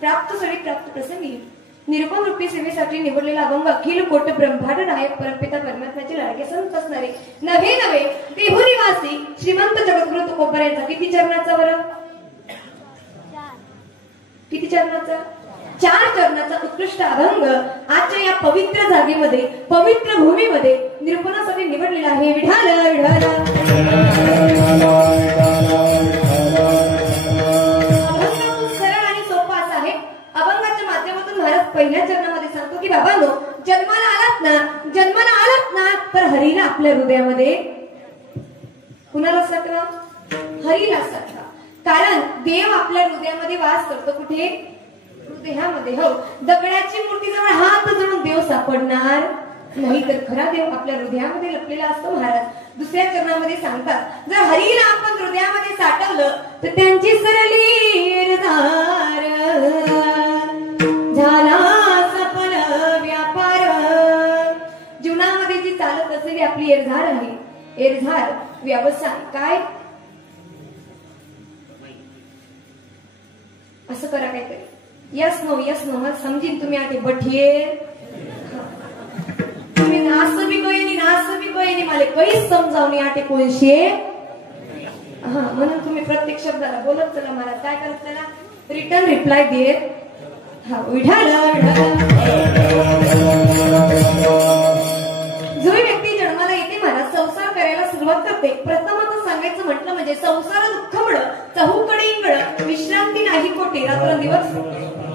प्राप्त सळी प्राप्त प्रसंगी निरूपण रूपी सेवेसाठी निवडलेला अभंग अखिल कोट ब्रह्मांड नायक परमपिता परमात्म्याचे लाडके संत असणारे नवे नवे देहुनिवासी श्रीमंत जगद्गुरु तुकोबर यांचा किती चरणाचा बरं? किती चरणाचा? 4 चरणाचा उत्कृष्ट अभंग आजच्या या पवित्र जागेमध्ये पवित्र भूमीमध्ये निरूपणासाठी निवडलेला आहे. विठाल विठाल पहिल्या चरणामध्ये सांगतो की बाबांनो, जन्माला आलात ना तर हरीला आपल्या हृदयामध्ये कुणाला साठवा? हरीला साठवा. कारण देव आपल्या हृदयामध्ये वास करतो. कुठे? हृदयामध्ये. हो, दगडाची मूर्ती जवळ हात जोडून देव सापडणार नाही, तर खरा देव आपल्या हृदयामध्ये लपलेला असतो. महाराज दुसऱ्या चरणामध्ये सांगतात, जर हरीला आपण हृदयामध्ये साठवलं तर त्यांची सरली धार झाला सफल व्यापार. जीवनामध्ये जी चालत असलेली आपली एरझार आहे, एरझार व्यवसाय काय? असं करा काहीतरी. यस नो समजीन तुम्ही आते बठिये तुम्ही नास बी गोयनी मला काहीच समजावणी आटे कोणशे. हा, म्हणून तुम्ही प्रत्येक शब्दाला बोलत चला. मला काय करत चला, रिटर्न रिप्लाय देत. जो व्यक्ती जन्माला येते महाराज संसार करायला सुरुवात करते. प्रथमतच सांगायचं म्हटलं म्हणजे संसार दुःखमड चहूकडे इंगळ विश्रांती नाही कोठे रात्रंदिवस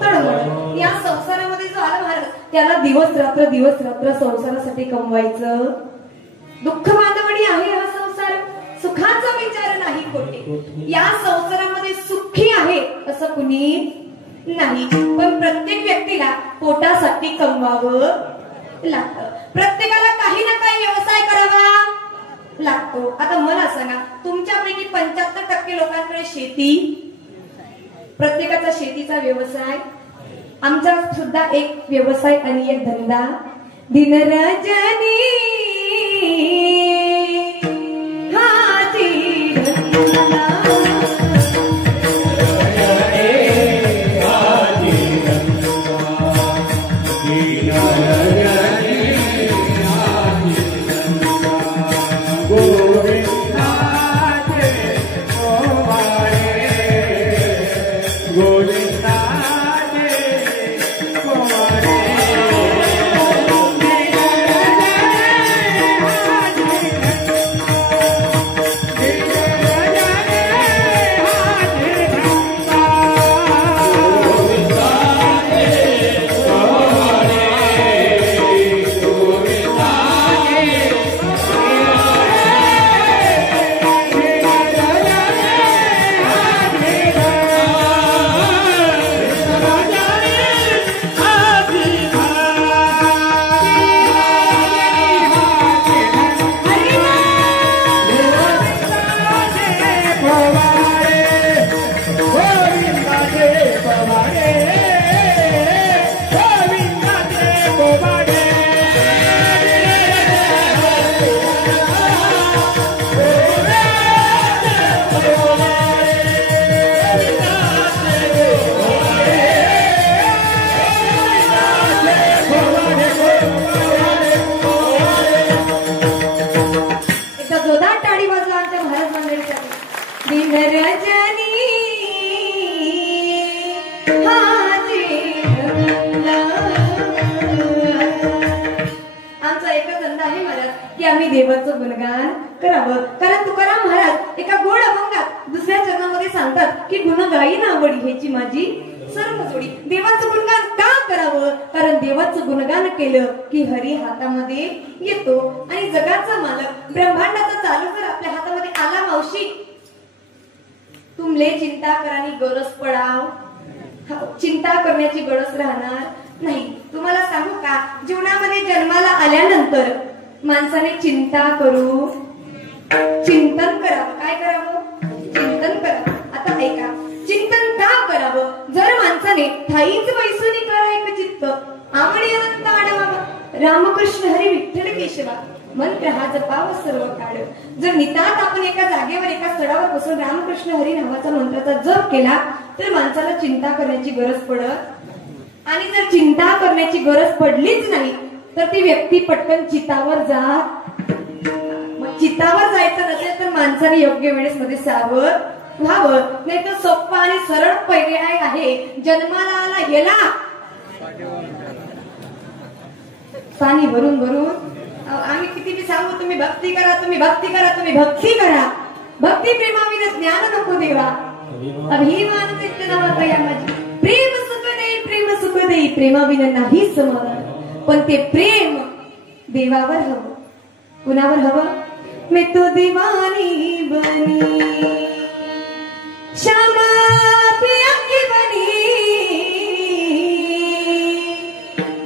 तळमळ. या संसारामध्ये जो आला महाराज त्याला दिवस रात्र संसारासाठी कमवायचं. दुःख बांधवणी आहे हा संसार, सुखाचा विचार नाही कोठे. या संसारामध्ये सुखी आहे असं कुणी नाही, पण प्रत्येक व्यक्तीला पोटासाठी कमवावं लागतं. प्रत्येकाला काही ना काही व्यवसाय करावा लागतो. आता मला सांगा, तुमच्यापैकी 75% लोकांकडे शेती, प्रत्येकाचा शेतीचा व्यवसाय. आमचा सुद्धा एक व्यवसाय आणि एक धंदा. दिनराजनी हाती धंदा देवाचं गुणगान करावं. कारण तुकाराम महाराज एका गोड अभंगात दुसऱ्या चरणामध्ये सांगतात की गुण गायी आवडी ह्याची माझी सर्व जोडी. देवाचं गुणगान का करावं? कारण देवाचं गुणगान केलं की हरी हातामध्ये येतो आणि जगाचा मालक ब्रह्मांडाचा चालू जर आपल्या हातामध्ये आला मावशी, तुमले चिंता करानी गरज पडाव, चिंता करण्याची गरज राहणार नाही. तुम्हाला सांगू का, जीवनामध्ये जन्माला आल्यानंतर माणसाने चिंता करू, चिंतन करावं. काय करावं? चिंतन करावं. आता ऐका, चिंतन का करावं? जर माणसाने ठाईच बैसुनी करायचं चित्त आवडी अनंत आडवावा, रामकृष्ण हरी विठ्ठल केशवा, मंत्र हा जपाव सर्व काळ. जर नितांत आपण एका जागेवर एका स्थळावर बसून रामकृष्ण हरी नावाचा मंत्राचा जप केला तर माणसाला चिंता करण्याची गरज पडत, आणि जर चिंता करण्याची गरज पडलीच नाही तर ती व्यक्ती पटकन चितावर चितावर जायचं नसेल तर माणसाने योग्य वेळेस मध्ये सावध व्हावं. नाही तर सोप्पा आणि सरळ पर्याय आहे, जन्माला आला गेला पाणी भरून भरून. आम्ही किती बी सांगू तुम्ही भक्ती करा, तुम्ही भक्ती करा, तुम्ही भक्ती करा, भक्ती प्रेमाविना ज्ञान नको देवा. अभिमान या माझी प्रेम सुख देई, प्रेम सुख देई, प्रेमाविना नाही समाधान. पण ते प्रेम देवावर हवं. कुणावर हवं? मैं तो दीवानी बनी श्यामा पिया की बनी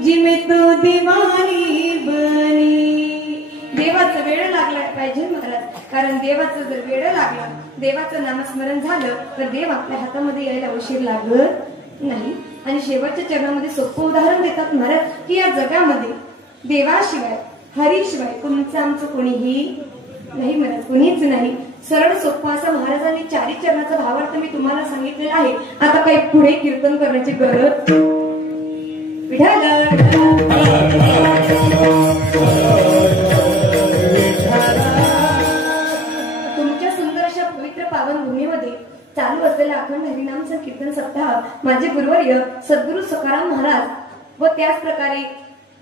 जी, मैं तो दीवानी बनी. देवाचं वेळ लागला पाहिजे महाराज, कारण देवाचं जर वेळ लागलं, देवाचं नामस्मरण झालं तर देव आपल्या हातामध्ये यायला उशीर लागत नाही. आणि शेवटच्या चरणामध्ये सोपं उदाहरण देतात महाराज की या जगामध्ये देवाशिवाय हरीशिवाय तुमचं आमचं कोणीही नाही महाराज, कोणीच नाही. सरळ सोपं असं महाराजांनी चारी चरणाचा भावार्थ मी तुम्हाला सांगितलेला आहे. आता काही पुढे कीर्तन करण्याची गरज. तुमच्या सुंदर अशा पवित्र पावनभूमीमध्ये चालू असलेला अखंड हरिनामचा कीर्तन सप्ताह माझे गुरुवर्य सद्गुरु सखाराम महाराज व त्याच प्रकारे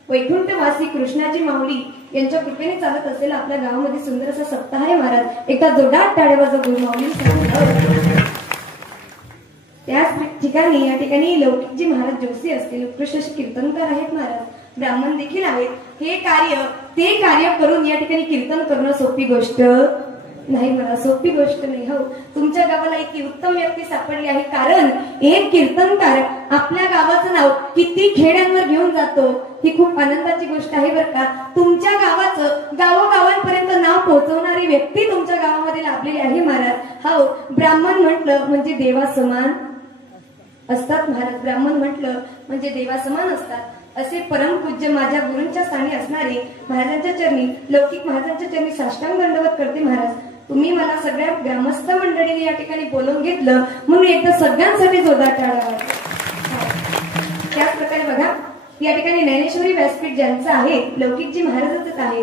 वैकुंठवासी कृष्णाजी माऊली यांच्या कृपेने चालत असलेला आपल्या गावामध्ये सुंदर असा सप्ताह आहे महाराज. एकदा जोरदार टाळ्या वाजवा गुरु माऊली. त्याच ठिकाणी या ठिकाणी लौकिकजी महाराज जोशी असतील, उत्कृष्ट असे कीर्तनकार आहेत महाराज, ब्राह्मण देखील आहेत. ते कार्य करून या ठिकाणी कीर्तन करणं सोपी गोष्ट नाही मला, सोपी गोष्ट नाही. हो, तुमच्या गावाला एक उत्तम व्यक्ती सापडली आहे, कारण एक कीर्तनकार आपल्या गावाचं नाव किती खेड्यांवर घेऊन जातो ही खूप आनंदाची गोष्ट आहे बरं का. तुमच्या गावाचं गावोगावांपर्यंत नाव पोहोचवणारी व्यक्ती तुमच्या गावामध्ये लाभलेली आहे महाराज. हो, ब्राह्मण म्हटलं म्हणजे देवासमान असतात महाराज, ब्राह्मण म्हटलं म्हणजे देवासमान असतात. असे परमपूज्य माझ्या गुरूंच्या स्थानी असणारे महाराजांच्या चरणी, लौकिक महाराजांच्या चरणी साष्टांग दंडवत करते महाराज. तुम्ही मला सगळ्या ग्रामस्थ मंडळीने या ठिकाणी बोलवून घेतलं म्हणून एकदा सगळ्यांसाठी जोरदार टाळ्या वाजवा. त्याच प्रकारे बघा या ठिकाणी ज्ञानेश्वरी व्यासपीठ ज्यांचं आहे, लौकिकजी महाराजांचंच आहे.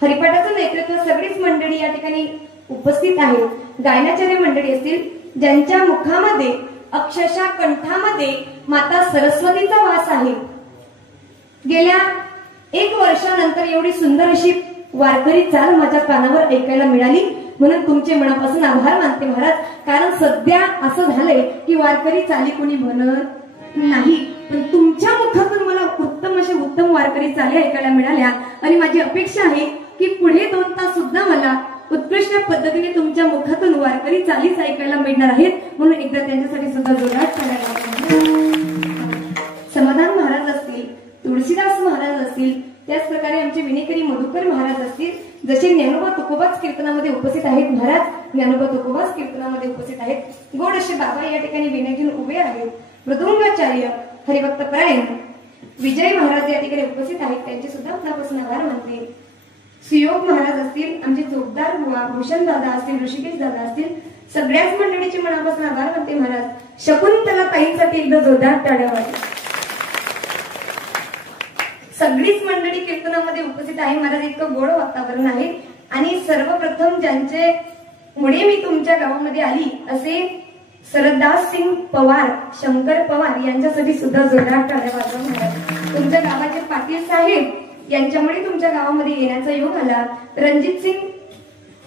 हरिपाठाचं नेतृत्व सगळीच मंडळी या ठिकाणी उपस्थित आहे. गायनाचार्य मंडळी असतील ज्यांच्या मुखामध्ये अक्षरशः कंठामध्ये माता सरस्वतीचा वास आहे. गेल्या 1 वर्षानंतर एवढी सुंदर अशी वारकरी चाल माझ्या कानावर ऐकायला मिळाली, म्हणून तुमचे मनापासून आभार मानते महाराज. कारण सध्या असं झालंय की वारकरी चाली कोणी म्हणत नाही, पण तुमच्या मुखातून मला उत्तम वारकरी चाली ऐकायला मिळाल्या. आणि माझी अपेक्षा आहे की पुढे 2 तास सुद्धा मला उत्कृष्ट पद्धतीने तुमच्या मुखातून वारकरी चालीच ऐकायला मिळणार आहेत, म्हणून एकदा त्यांच्यासाठी सुद्धा जोरदार टाळ्या. समाधान महाराज असतील, तुळशीदास महाराज असतील, त्याच प्रकारे आमचे विनेकरी मधुकर महाराज असतील, जसे ज्ञानोबा तुकोबाच कीर्तनामध्ये उपस्थित आहेत महाराज, ज्ञानोबा तुकोबाच कीर्तनामध्ये उपस्थित आहेत. गोड असे बाबा या ठिकाणी विनय घेऊन उभे आहेत. मृदुंगाचार्य हरिभक्त परायण विजय महाराज या ठिकाणी उपस्थित आहेत, त्यांचे सुद्धा आपल्यापासून आभार मानते. सुयोग महाराज असतील, आमचे जोरदार भूषण दादा असतील, ऋषिकेश दादा असतील, सगळ्याच मंडळीचे मनापासून आभार मानते महाराज. शकुंतला ताईंसाठी एकदा जोरदार टाळ्या वाजवा. सगळीच मंडळी कीर्तनामध्ये उपस्थित आहे महाराज. इतकं गोड वातावरण आहे. आणि सर्वप्रथम ज्यांचे मुळे मी तुमच्या गावामध्ये आली असे सरदास सिंग पवार, शंकर पवार यांच्यासाठी सुद्धा जोरदार टाळ्या वाजवा महाराज. तुमच्या गावाचे पाटील साहेब यांच्यामुळे तुमच्या गावामध्ये येण्याचा योग आला. रणजित सिंग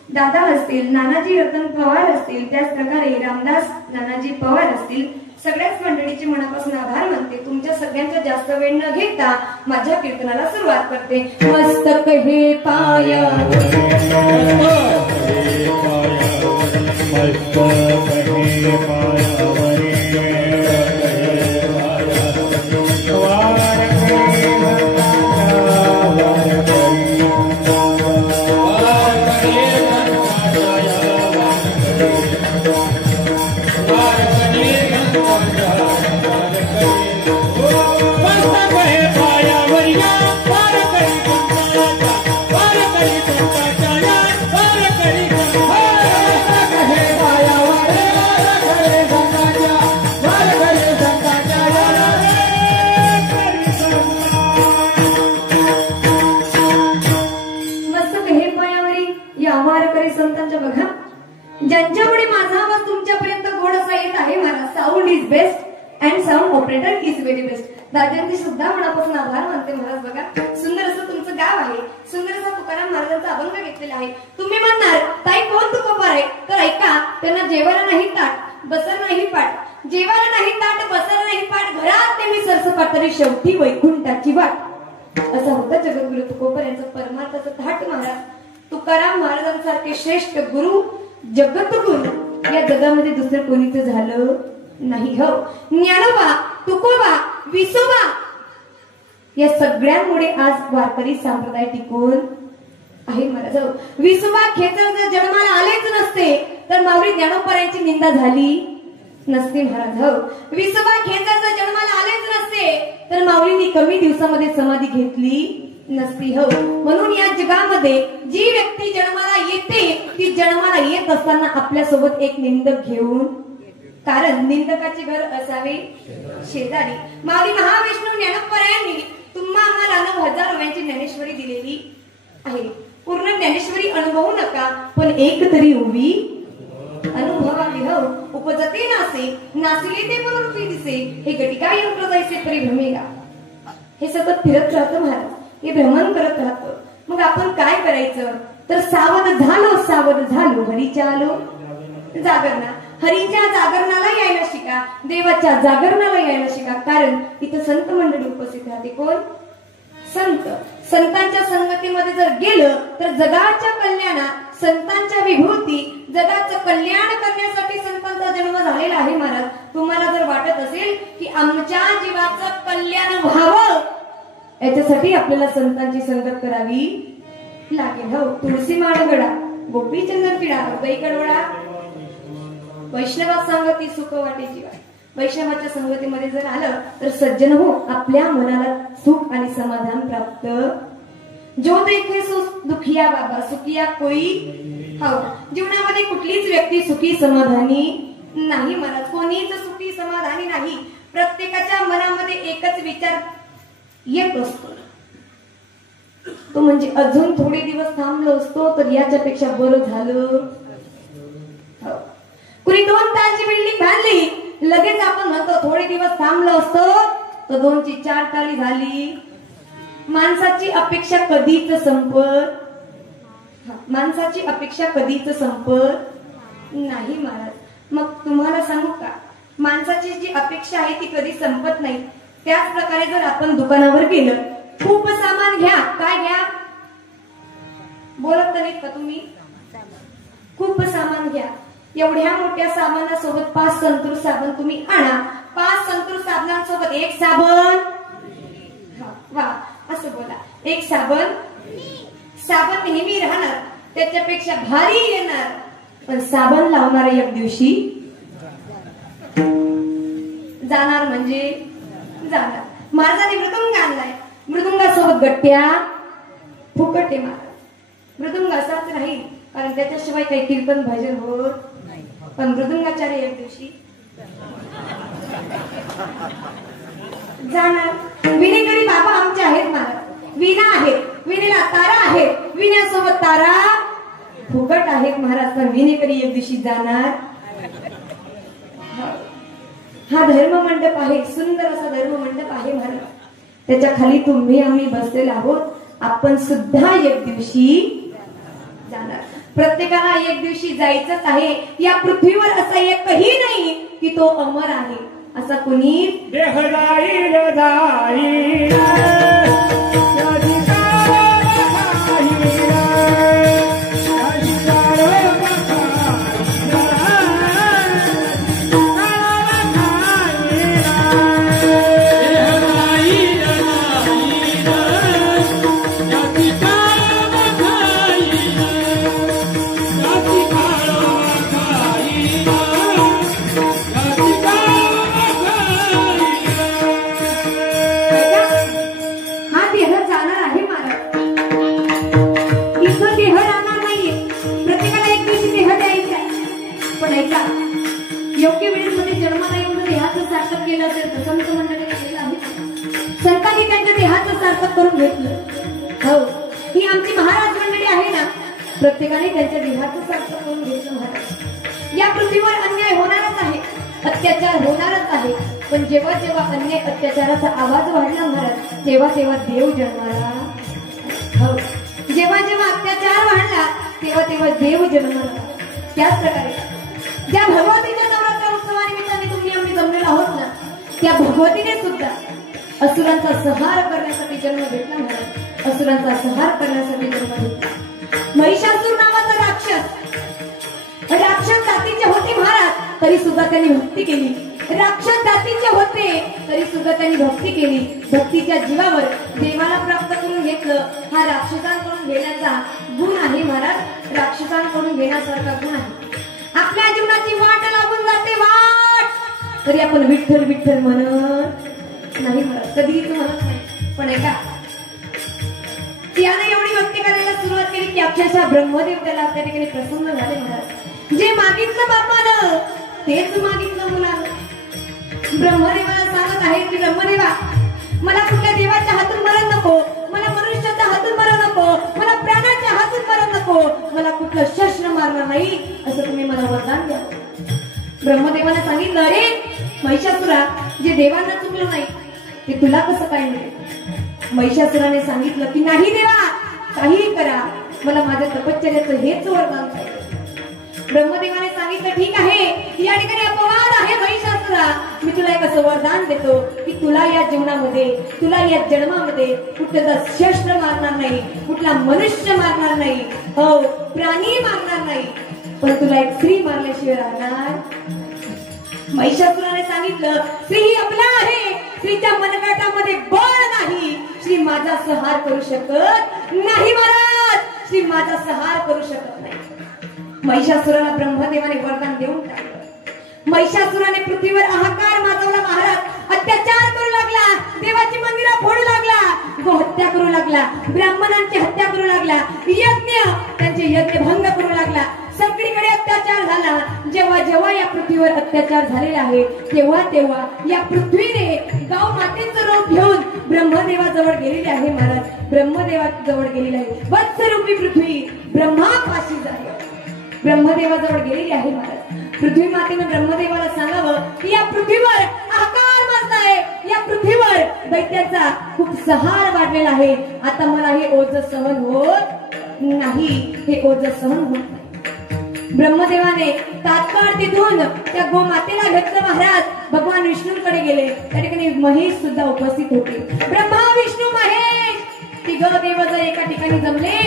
दादा असतील, नानाजी रतन पवार असतील, त्याच प्रकारे रामदास नानाजी पवार असतील, सगळ्याच मंडळीचे मनापासून आभार मानते. तुमच्या सगळ्यांचा जास्त वेळ न घेता माझ्या कीर्तनाला सुरुवात करते. मस्तक हे पाया पाया संतांच्या बघा, ज्यांच्यामुळे माझा आवाज तुमच्यापर्यंत गोड असा येत आहे महाराज. Sound is best and sound operator is very best. दादांची सुद्धा मनापासून आभार मानते महाराज. बघा, सुंदर असं तुमचं गाव आहे, सुंदर असा तुकाराम महाराजांचा अभंग घेतलेला आहे. तुम्ही म्हणणार ताई कोण तुकोबा आहे, तर ऐका, त्यांना जेवायला नाही ताट, बसायला नाही पाट, जेवायला नाही ताट, बसायला नाही पाट, घरात नेहमी सरसपाट, तरी शेवटी वैकुंठाची वाट. असा होता जगद्गुरु तुकोबा यांचा परमार्थाचा थाट महाराज. तुकाराम महाराजांसारखे श्रेष्ठ गुरु, जगद्गुरु या जगामध्ये दुसरं कोणीच झालं नाही. हो, ज्ञानोबा, तुकोबा, विसोबा या सगळ्यांमुळे आज वारकरी संप्रदाय टिकून आहे महाराज. विसोबा खेचर जर जन्माला आलेच नसते तर माऊली ज्ञानोबा यांची निंदा झाली नसते महाराज. हो, विसोबा खेचर जर जन्माला आलेच नसते तर माऊलींनी कमी दिवसामध्ये समाधी घेतली नसती. हो, म्हणून या जगामध्ये जी व्यक्ती जन्माला येते ती जन्माला येत असताना आपल्या सोबत एक निंदक घेऊन, कारण निंदकाचे घर असावे शेजारी. माऊली महाविष्णू ज्ञानोबा यांनी तुम्हा आम्हाला 9,000 रुपयांची ज्ञानेश्वरी दिलेली आहे. पूर्ण ज्ञानेश्वरी अनुभवू नका, पण एक तरी उभी अनुभवावी. हो, उपजते नासे, नासिले ते पण रूपी दिसे, हे घटिका यंत्र जायचे परी भ्रमेगा. हे सतत फिरत राहतं महाराज, हे भ्रमण करत राहतं. मग आपण काय करायचं, तर सावध झालो हरीच्या आलो जागरणा. हरीच्या जागरणाला यायला शिका, देवाच्या जागरणाला यायला शिका, कारण इथं संत मंडळी उपस्थित राहते. कोण? संत. संतांच्या संगतीमध्ये जर गेलं तर जगाच्या कल्याणात, संतांच्या विभूती, जगाचं कल्याण करण्यासाठी संतांचा जन्म झालेला आहे महाराज. तुम्हाला जर वाटत असेल की आमच्या जीवाचं कल्याण व्हावं, याच्यासाठी आपल्याला संतांची संगत करावी लागेल. हो, तुळशी माळगडा, गोपीचंदन पिढा, हृदय कडवडा, वैष्णवा संगती सुख वाटे जीवा. वैष्णवाच्या संगतीमध्ये जर आलं तर सज्जन हो, आपल्या मनाला सुख आणि समाधान प्राप्त. जो देखे सो दुखिया बाबा, सुखिया कोई. हो, जीवनामध्ये कुठलीच व्यक्ती सुखी समाधानी नाही महाराज. कोणीच सुखी समाधानी नाही. प्रत्येकाच्या मनामध्ये एकच विचार येत असतो, तो म्हणजे अजून थोडे दिवस थांबलो असतो तर याच्यापेक्षा बरं झालं. कुणी 2 तारची बिल्डिंग बांधली, लगेच आपण म्हणतो थोडे दिवस थांबलो असतो तर 2ची 4 ताळी झाली. माणसाची अपेक्षा कधीच संपत, माणसाची अपेक्षा कधीच संपत नाही महाराज. मग तुम्हाला सांगू का, माणसाची जी अपेक्षा आहे ती कधी संपत नाही. त्याच प्रकारे जर आपण दुकानावर गेलं, खूप सामान घ्या, काय घ्या, बोलत नाहीत का तुम्ही? खूप सामान घ्या. एवढ्या मोठ्या सामानासोबत 5 संतूर साबण तुम्ही आणा. 5 संतूर साबणांसोबत 1 साबण, वा असं बोला, 1 साबण. साबण नेहमी राहणार, त्याच्यापेक्षा भारी येणार, पण साबण लावणारा एक दिवशी जाणार म्हणजे जाणार. महाराजांनी मृदुंग आणलाय, मृदुंगासोबत गट्ट्या फुकट आहे महाराज. मृदुंग असाच राहील, कारण त्याच्याशिवाय काही कीर्तन भजन होत, पण मृदुंगाचार्य एक दिवशी जाणार. विणेकरी बाबा आमचे आहेत महाराज, विणा आहेत, विणेला तारा आहेत, विण्यासोबत तारा फुकट आहेत महाराज, पण विणेकरी एक दिवशी जाणार. हा धर्म मंडप आहे, सुंदर असा धर्म मंडप आहे महाराज. त्याच्या खाली तुम्ही आम्ही बसलेलो आहोत. आपण सुद्धा एक दिवशी जाणार. प्रत्येकाला एक दिवशी जायचंच आहे. या पृथ्वीवर असा एकही नाही की तो अमर आहे, असा कुणी देह जाईल जाईल. केलं असेल तर संत मंडळीने केलं आहे. संतांनी त्यांच्या देहाचं सार्थक करून घेतलं. हो, ही आमची महाराज मंडळी आहे ना, प्रत्येकाने त्यांच्या देहाचं सार्थक करून घेतलं. महाराज, या पृथ्वीवर अन्याय होणारच आहे, अत्याचार होणारच आहे, पण जेव्हा जेव्हा अन्याय अत्याचाराचा आवाज वाढला महाराज, तेव्हा तेव्हा देव जन्माला. हो, जेव्हा जेव्हा अत्याचार वाढला तेव्हा तेव्हा देव जन्माला. त्याच प्रकारे ज्या भगवतीच्या नवरात्र उत्सवानिमित्ताने तुम्ही आम्ही जमलेलो आहोत ना, त्या भगवतीने सुद्धा असुरांचा संहार करण्यासाठी जन्म घेतला महाराज. असुरांचा संहार करण्यासाठी जन्म घेतला. महिषासूर नावाचा राक्षस जातीचे होते महाराज, तरी सुद्धा त्यांनी भक्ती केली. राक्षस जातीचे होते तरी सुद्धा त्यांनी भक्ती केली. भक्तीच्या जीवावर देवाला प्राप्त करून घेतलं. हा राक्षसांकडून घेण्याचा गुण आहे महाराज, राक्षसांकडून घेण्यासारखा गुण आहे. आपल्या जीवनाची वाट लागून जाते, वाट, तरी आपण विठ्ठल विठ्ठल म्हणत नाही महाराज, कधीच म्हणत नाही. पण ऐका, त्याने एवढी भक्ती करायला सुरुवात केली की अक्षरशः ब्रह्मदेव त्याला त्या ठिकाणी प्रसन्न झाले महाराज. जे मागितलं बापानं तेच मागितलं मुलानं. ब्रह्मदेवाला सांगत आहे की ब्रह्मदेवा, मला कुठल्या देवाच्या हातून मरण नको, मला मनुष्याच्या हातून मरण नको, मला प्राण्याच्या हातून मरण नको, मला कुठलं शस्त्र मारणार नाही, असं तुम्ही मला वरदान द्या. ब्रह्मदेवाने सांगितलं, अरे महिषासुरा, जे देवांना चुकलं नाही ते तुला कसं काय मिळेल. महिषासुराने सांगितलं की नाही देवा, काही करा, मला माझ्या तपश्चर्याचं हेच वरदान पाहिजे. ब्रह्मदेवाने सांगितलं ठीक आहे, या ठिकाणी अपवाद आहे महिषासुरा, मी तुला एक असं वरदान देतो की तुला या जीवनामध्ये, तुला या जन्मामध्ये कुठलं शस्त्र मारणार नाही, कुठला मनुष्य मारणार नाही, हो प्राणी मारणार नाही, पण तुला एक स्त्री मारल्याशिवाय राहणार. महिषासुराने सांगितलं, स्त्री ही आपला आहे, स्त्रीच्या मनगटामध्ये बळ नाही, श्री माझा संहार करू शकत नाही महाराज, श्री माझा संहार करू शकत नाही. महिषासुराला ब्रह्मदेवाने वरदान देऊन टाकलं. महिषासुराने पृथ्वीवर हाहाकार माजवला महाराज, अत्याचार करू लागला, देवाची मंदिरं फोडू लागला, गोहत्या करू लागला, ब्राह्मणांची हत्या करू लागला, यज्ञ त्यांचे यज्ञ भंग करू लागला, सगळीकडे अत्याचार झाला. जेव्हा जेव्हा या पृथ्वीवर अत्याचार झालेला आहे तेव्हा तेव्हा या पृथ्वीने गाव मातेचं रूप घेऊन ब्रह्मदेवाजवळ गेलेली आहे महाराज. ब्रह्मदेवाजवळ गेलेली आहे, वत्सरूपी पृथ्वी ब्रह्मापाशी झाली, ब्रह्मदेवाजवळ गेलेली आहे महाराज. पृथ्वी मातेनं ब्रह्मदेवाला सांगावं की या पृथ्वीवर आकार माजलाय, या पृथ्वीवर दैत्याचा खूप संहार वाढलेला आहे, आता मला हे ओझ सहन होत नाही, हे ओझ सहन होत नाही. ब्रह्मदेवाने तात्काळ तिथून त्या गोमातेला घेतलं महाराज. भगवान विष्णूंकडे गेले, त्या ठिकाणी महेश सुद्धा उपस्थित होते. ब्रह्मा विष्णू महेश तिघ देव जर एका ठिकाणी जमले,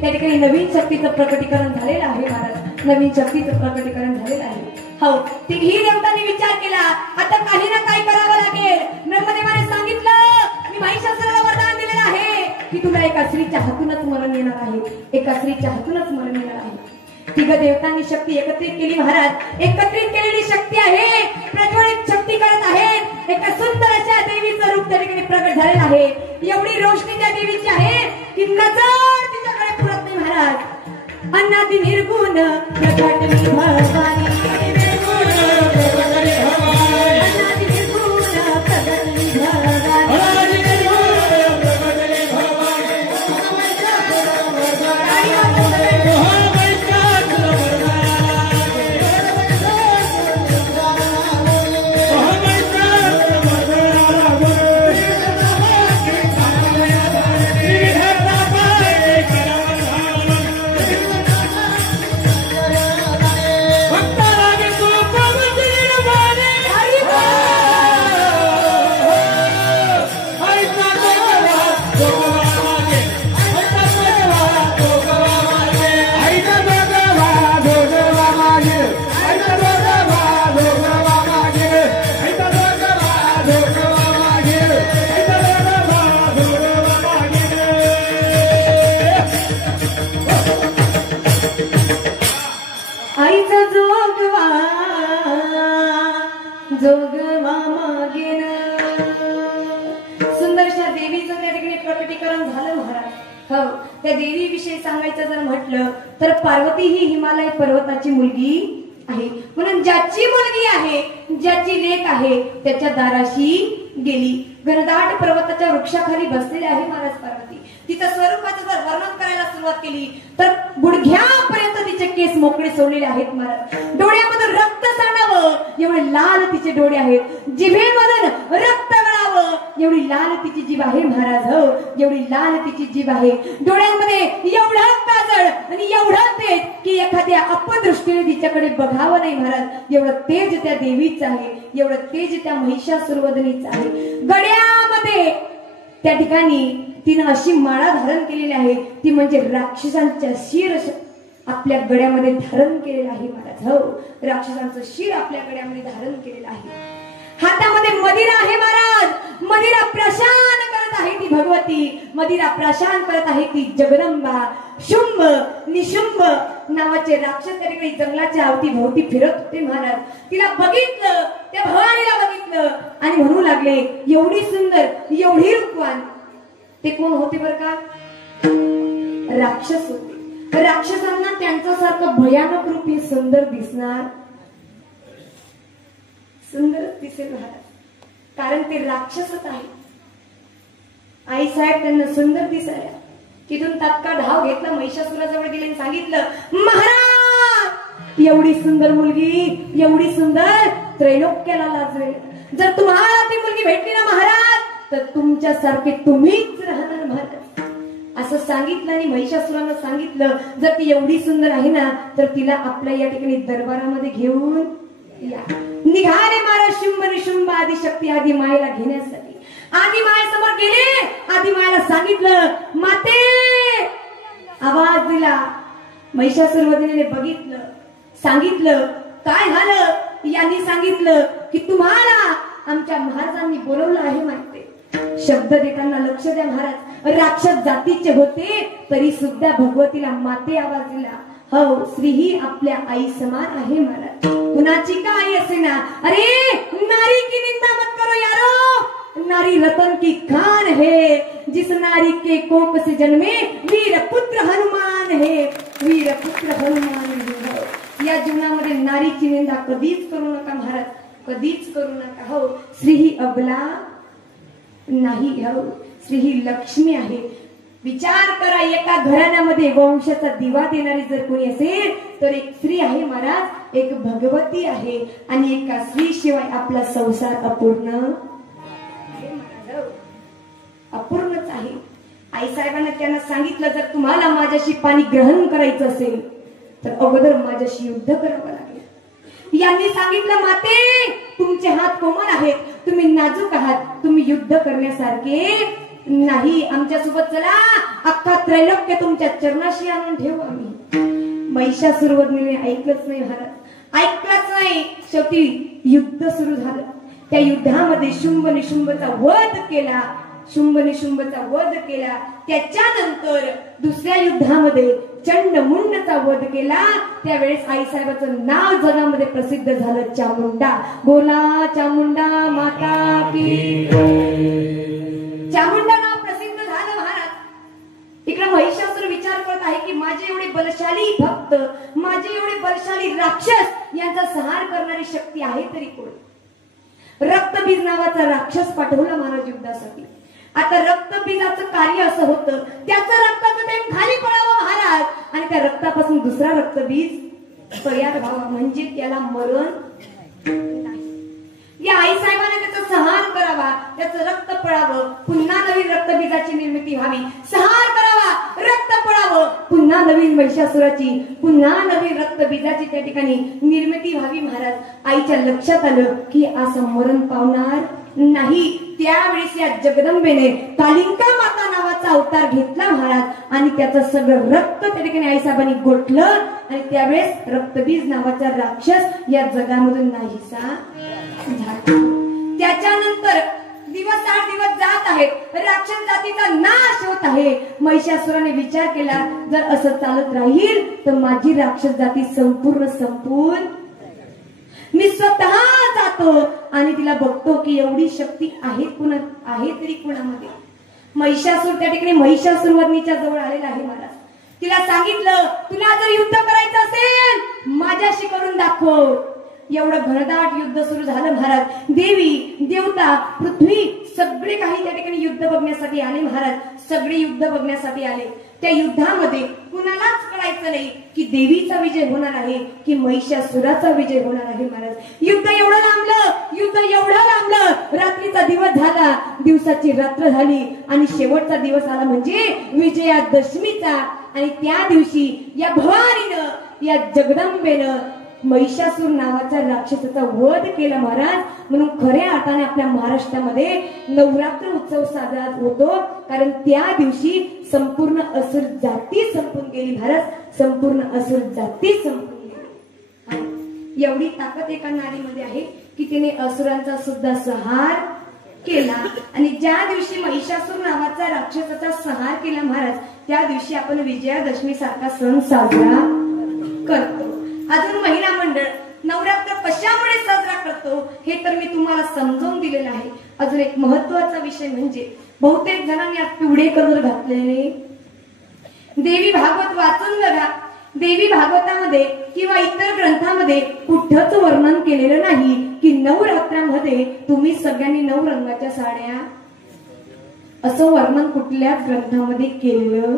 त्या ठिकाणी नवीन शक्तीचं प्रकटीकरण झालेलं आहे महाराज, नवीन शक्तीचं प्रकटीकरण झालेलं आहे. हो, तिघी देवतांनी विचार केला, आता काही ना काही करावं लागेल. ब्रह्मदेवाने सांगितलं, मी महिषासुराला वरदान दिलेलं आहे की तुला एका स्त्रीच्या हातूनच मरण येणार आहे, एका स्त्रीच्या हातूनच मरण येणार आहे. तिघ देवतांनी शक्ती एकत्रित केली महाराज. एकत्रित केलेली शक्ती आहे, प्रज्वलित शक्ती करत आहेत. एका सुंदर अशा देवीचं रूप त्या ठिकाणी प्रकट झालेलं आहे. एवढी रोशनी त्या देवीची आहे की नजर तिच्याकडे पुरत नाही महाराज. अन्नादी निर्गुण प्रकटली भवानी, जोगवा मागेन. सुंदरशा देवीचं त्या ठिकाणी प्रकटीकरण झालं महाराज. हो, त्या देवीविषयी सांगायचं जर म्हटलं तर पार्वती ही हिमालय पर्वताची मुलगी आहे, म्हणून ज्याची मुलगी आहे ज्याची लेक आहे त्याच्या दाराशी गेली. घनदाट पर्वताच्या वृक्षाखाली बसलेले आहे महाराज पार्वती. तिचं स्वरूपाचं जर वर्णन करायला सुरुवात केली तर गुडघ्यापर्यंत तिचे केस मोकळे सोडलेले आहेत महाराज. डोळ्यामधून रक्त सांडावं एवढे लाल तिचे डोळे आहेत. जिभेमधून रक्त गळावं एवढी लाल तिची जीभ आहे महाराज. हो, एवढी लाल तिची जीभ आहे. डोळ्यांमध्ये एवढं काजळ आणि एवढं तेज की एखाद्या अपदृष्टीने तिच्याकडे बघावं नाही महाराज. एवढं तेज त्या देवीच आहे, एवढं तेज त्या महिषासुरवदनीच आहे. गड्यामध्ये त्या ठिकाणी तिनं अशी माळा धारण केलेली आहे, ती म्हणजे राक्षसांच्या शिर आपल्या गड्यामध्ये धारण केलेलं आहे महाराज. हो, राक्षसांचं शिर आपल्या गड्यामध्ये धारण केलेलं आहे. हातामध्ये मदिरा आहे महाराज. मदिरा प्रशान करत आहे ती भगवती. मदिरा प्रशान करत आहे ती जगदंबा. शुंभ निशुंभ नावाचे राक्षस त्या ठिकाणी जंगलाच्या अवतीभोवती फिरत होते महाराज. तिला बघितलं, त्या भवानीला बघितलं आणि म्हणू लागले एवढी सुंदर, एवढी रूपवान. ते कोण होते बर का? राक्षस होते. राक्षसांना त्यांच्यासारखं भयानक रूप हे सुंदर दिसणार? सुंदर दिसेल महाराज, कारण ते राक्षसच आहे. आई साहेब त्यांना सुंदर दिसायला तिथून तात्काळ धाव घेतला, महिषासुराजवळ गेले आणि सांगितलं, महाराज एवढी सुंदर मुलगी, एवढी सुंदर, त्रैलोक्याला लाजवेल. जर तुम्हाला ती मुलगी भेटली ना महाराज तर तुमच्यासारखे तुम्हीच राहणार महाराज, असं सांगितलं. आणि महिषासुरानं सांगितलं जर ती एवढी सुंदर आहे ना तर तिला आपल्या या ठिकाणी दरबारामध्ये घेऊन या. निघाले महाराज शुंभ निशुंभ आदिशक्ती आदी मायेला घेण्यासाठी. आदी मायेसमोर गेले. आदी मायेला सांगितलं, माते, आवाज दिला. महिषासुरवदनीने बघितलं, सांगितलं काय झालं. यांनी सांगितलं की तुम्हाला आमच्या महाराजांनी बोलवलं आहे माते. शब्द देताना लक्ष द्या महाराज. राक्षस जातीचे होते तरी सुद्धा भगवतीला माते आवाज दिला. हो, स्त्री ही आपल्या आई समान आहे महाराज. कुणाची का आई असे ना. अरे नारी की निंदा मत करो यारो, नारी रतन की खान है. जिस नारी के कोख से जन्मे वीर पुत्र हनुमान है, वीर पुत्र हनुमान है. या जीवनामध्ये नारीची निंदा कधीच करू नका महाराज, कधीच करू नका. हो, स्त्री ही अबला नाही. हो, स्त्री ही लक्ष्मी आहे. विचार करा, एका घराण्यामध्ये वंशाचा दिवा देणारी जर कोणी असेल तर एक स्त्री आहे महाराज, एक भगवती आहे. आणि एका स्त्री शिवाय आपला संसार अपूर्ण, अपूर्णच आहे. आई साहेबांना त्यांना सांगितलं जर तुम्हाला माझ्याशी पाणी ग्रहण करायचं असेल तर अगोदर माझ्याशी युद्ध करावं लागेल. यांनी सांगितलं, माते तुमचे हात कोमल आहेत, तुम्ही नाजूक आहात, तुम्ही युद्ध करण्यासारखे नाही. आमच्यासोबत चला, अख्खा त्रैलोक्य तुमच्या चरणाशी आणून ठेवू आम्ही. महिषासुरवदनीने ऐकलंच नाही महाराज, ऐकलंच नाही. शेवटी युद्ध सुरू झालं. त्या युद्धामध्ये शुंभ निशुंभचा वध केला. शुंभ निशुंभचा वध केला. त्याच्यानंतर दुसऱ्या युद्धामध्ये चंडमुंडचा वध केला. त्यावेळेस आई साहेबाचं नाव जगामध्ये प्रसिद्ध झालं, चामुंडा. बोला चामुंडा माता की. चामुंडा नाव प्रसिद्ध झालं महाराज. इकडे महिषासुर विचार करत आहे की माझे एवढे बलशाली भक्त, माझे एवढे बलशाली राक्षस यांचा संहार करणारी शक्ती आहे तरी कोण. रक्तबीज नावाचा राक्षस पाठवला महाराज युद्धासाठी. आता रक्तबीजाचं कार्य असं होतं, त्याचं रक्ताचं थेंब खाली पडावं महाराज आणि त्या रक्तापासून दुसरा रक्तबीज तयार व्हावा, म्हणजे त्याला मरण नाही. या आई साहेबांनी त्याचा संहार करावा, त्याचं रक्त पळावं, पुन्हा नवीन रक्तबीजाची निर्मिती व्हावी. संहार करावा, रक्त पळावं, पुन्हा नवीन महिषासुराची, पुन्हा नवीन रक्तबीजाची त्या ठिकाणी निर्मिती व्हावी महाराज. आईच्या लक्षात आलं की असं मरण पावणार नाही. त्यावेळेस या जगदंबेने कालिंका माता नावाचा अवतार घेतला महाराज आणि त्याचं सगळं रक्त त्या ठिकाणी आईसाहेबांनी गोठलं आणि त्यावेळेस रक्तबीज नावाचा राक्षस या जगामधून नाहीसा झाला. त्याच्यानंतर दिवस 8 दिवस जात आहेत, राक्षस जातीचा नाश होत आहे. महिषासुराने विचार केला जर असं चालत राहील तर माझी राक्षस जाती संपूर्ण संपून मी स्वतः जातो आणि तिला बघतो की एवढी शक्ती आहे कुणा आहे तरी कुणामध्ये. महिषासुर त्या ठिकाणी महिषासुरवदनीच्या जवळ आलेला आहे महाराज. तिला सांगितलं तुला जर युद्ध करायचं असेल माझ्याशी करून दाखव. एवढं घनदाट युद्ध सुरू झालं महाराज. देवी देवता पृथ्वी सगळे काही त्या ठिकाणी युद्ध बघण्यासाठी आले महाराज. सगळे युद्ध बघण्यासाठी आले. त्या युद्धामध्ये कुणालाच कळायचं नाही की देवीचा विजय होणार आहे की महिषासुराचा विजय होणार आहे महाराज. युद्ध एवढं लांबलं, रात्रीचा दिवस झाला, दिवसाची रात्र झाली आणि शेवटचा दिवस आला म्हणजे विजयादशमीचा. आणि त्या दिवशी या भवानीनं, या जगदंबेनं महिषासूर नावाच्या राक्षसाचा वध केला महाराज. म्हणून खऱ्या अर्थाने आपल्या महाराष्ट्रामध्ये नवरात्र उत्सव साजरा होतो. कारण त्या दिवशी संपूर्ण असुर जाती संपून गेली महाराज. संपूर्ण असुर जाती संपून गेली. एवढी ताकद एका नारीमध्ये आहे की तिने असुरांचा सुद्धा संहार केला. आणि ज्या दिवशी महिषासूर नावाचा राक्षसाचा संहार केला महाराज, त्या दिवशी आपण विजयादशमी सारखा सण साजरा करतो. अजून महिला मंडळ नवरात्र कशामुळे साजरा करतो हे तर मी तुम्हाला समजावून दिलेलं आहे. अजून एक महत्वाचा विषय म्हणजे बहुतेक जणांनी आज पिवळे कलर घातलेले. देवी भागवत वाचून बघा. देवी भागवतामध्ये किंवा इतर ग्रंथामध्ये कुठंच वर्णन केलेलं नाही की नवरात्रामध्ये तुम्ही सगळ्यांनी 9 रंगाच्या साड्या, असं वर्णन कुठल्याच ग्रंथामध्ये केलेलं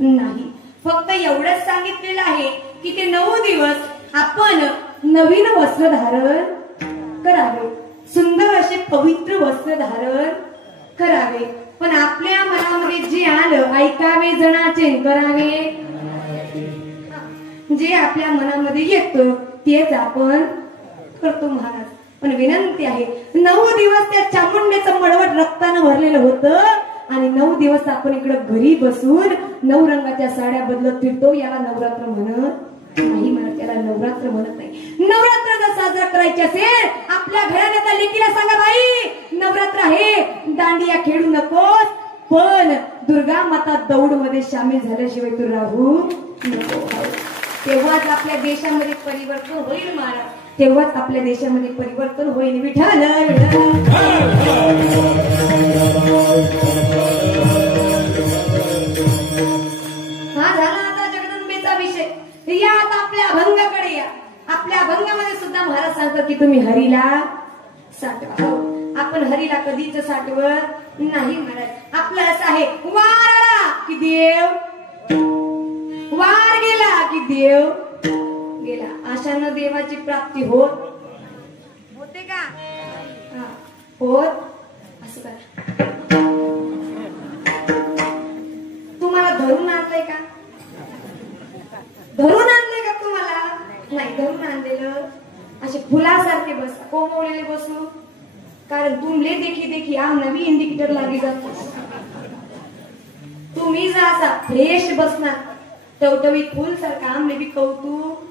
नाही. फक्त एवढंच सांगितलेलं आहे की ते 9 दिवस आपण नवीन वस्त्र धारण करावे, सुंदर असे पवित्र वस्त्र धारण करावे. पण आपल्या मनामध्ये जे आलं ऐकावे जणाचे करावे, जे आपल्या मनामध्ये येतं तेच आपण करतो महाराज. पण विनंती आहे, 9 दिवस त्या चामुंडेचं मळवट रक्तानं भरलेलं होतं आणि 9 दिवस आपण इकडं घरी बसून 9 रंगाच्या साड्या बदलत फिरतो. याला नवरात्र म्हणत नाही म्हणत, त्याला नवरात्र म्हणत नाही. नवरात्र जर साजरा करायची असेल आपल्या घराण्याच्या लेकीला सांगा, बाई नवरात्र आहे, दांडिया खेळू नकोस, पण दुर्गा माता दौड मध्ये सामील झाल्याशिवाय तू राहू नको. तेव्हाच आपल्या देशामध्ये परिवर्तन होईल महाराज. तेव्हाच आपल्या देशामध्ये परिवर्तन होईल. विठ्ठल हा झाला आता जगदंबेचा विषय. या आता आपल्या अभंगाकडे या. आपल्या अभंगामध्ये सुद्धा महाराज सांगतात की तुम्ही हरीला साठवा. आपण हरीला कधीच साठवत नाही महाराज. आपलं असं आहे, वार आला की देव, वार गेला की देव गेला. अशानं देवाची प्राप्ती होते का? होत. असं करा. तुम्हाला धरून आणलंय का? धरून आणलंय का तुम्हाला? नाही धरून आणलेलं. असे फुलासारखे बस, कोंबवलेले बसू. कारण तुमले देखी आम नवी इंडिकेटर लागी जातो. तुम्ही जर असा फ्रेश बसणार टवटवीत फुल सारखा आमले बी कौतुक,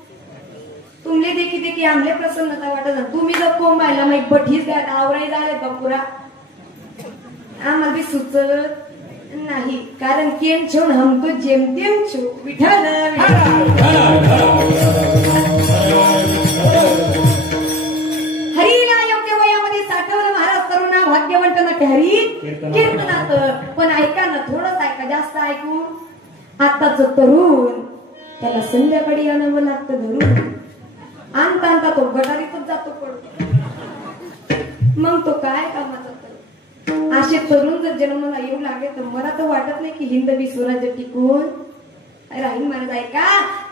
तुमले देखी आमले प्रसन्नता वाटत. तुम्ही जर कोंबायला मग बठीच द्या आवराई झाले बपुरा, आम्हाला बी सुचत नाही. कारण केम छो हम तो जेमतेम छो. विठ्ठल हरीला योग्य वयामध्ये साठवलं महाराज करुणा भाग्यवंत न हरी कीर्तनात. पण ऐका ना, थोडंच ऐका, जास्त ऐकू. आताच तरुण त्याला संध्याकाळी आणावं लागतं धरून. आणता आणता तो गटारीतच जातो पडतो. मग तो काय कामाचा तरुण. असे तरुण जर जन्माला येऊ लागले तर मला तर वाटत नाही की हिंदवी स्वराज्य टिकून राहील महाराज. ऐका,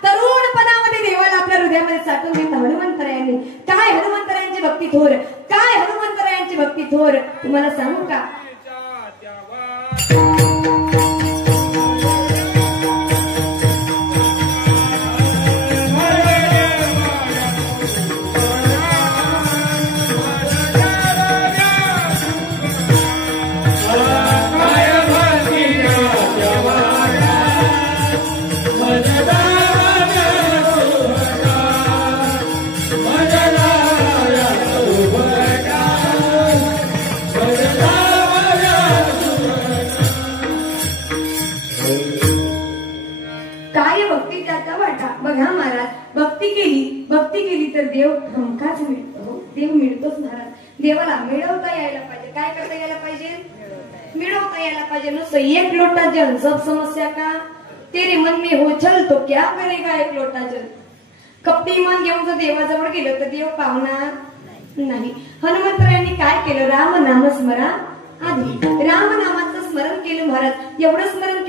तरुणपणामध्ये देवाला आपल्या हृदयामध्ये साठवून घेता हनुमंतरायांनी. काय हनुमंतरायांची भक्ती थोर, काय हनुमंतरायांची भक्ती थोर. तुम्हाला सांगू का? भक्ती केली तर देव हमखास मिळतो. देव मिळतोच महाराज. देवाला मिळवता यायला पाहिजे. काय करता यायला पाहिजे? मिळवता यायला पाहिजे. नुसतं एक लोटा जल सब समस्या का, तेरे मन में हो चल तो क्या करेगा एक लोटा जल. कपटी इमान घेऊन जर देवाजवळ गेलं तर देव पावणार नाही. हनुमंतरायांनी काय केलं? राम नाम स्मरण आधी राम नामाचं स्मरण केलं महाराज. एवढं स्मरण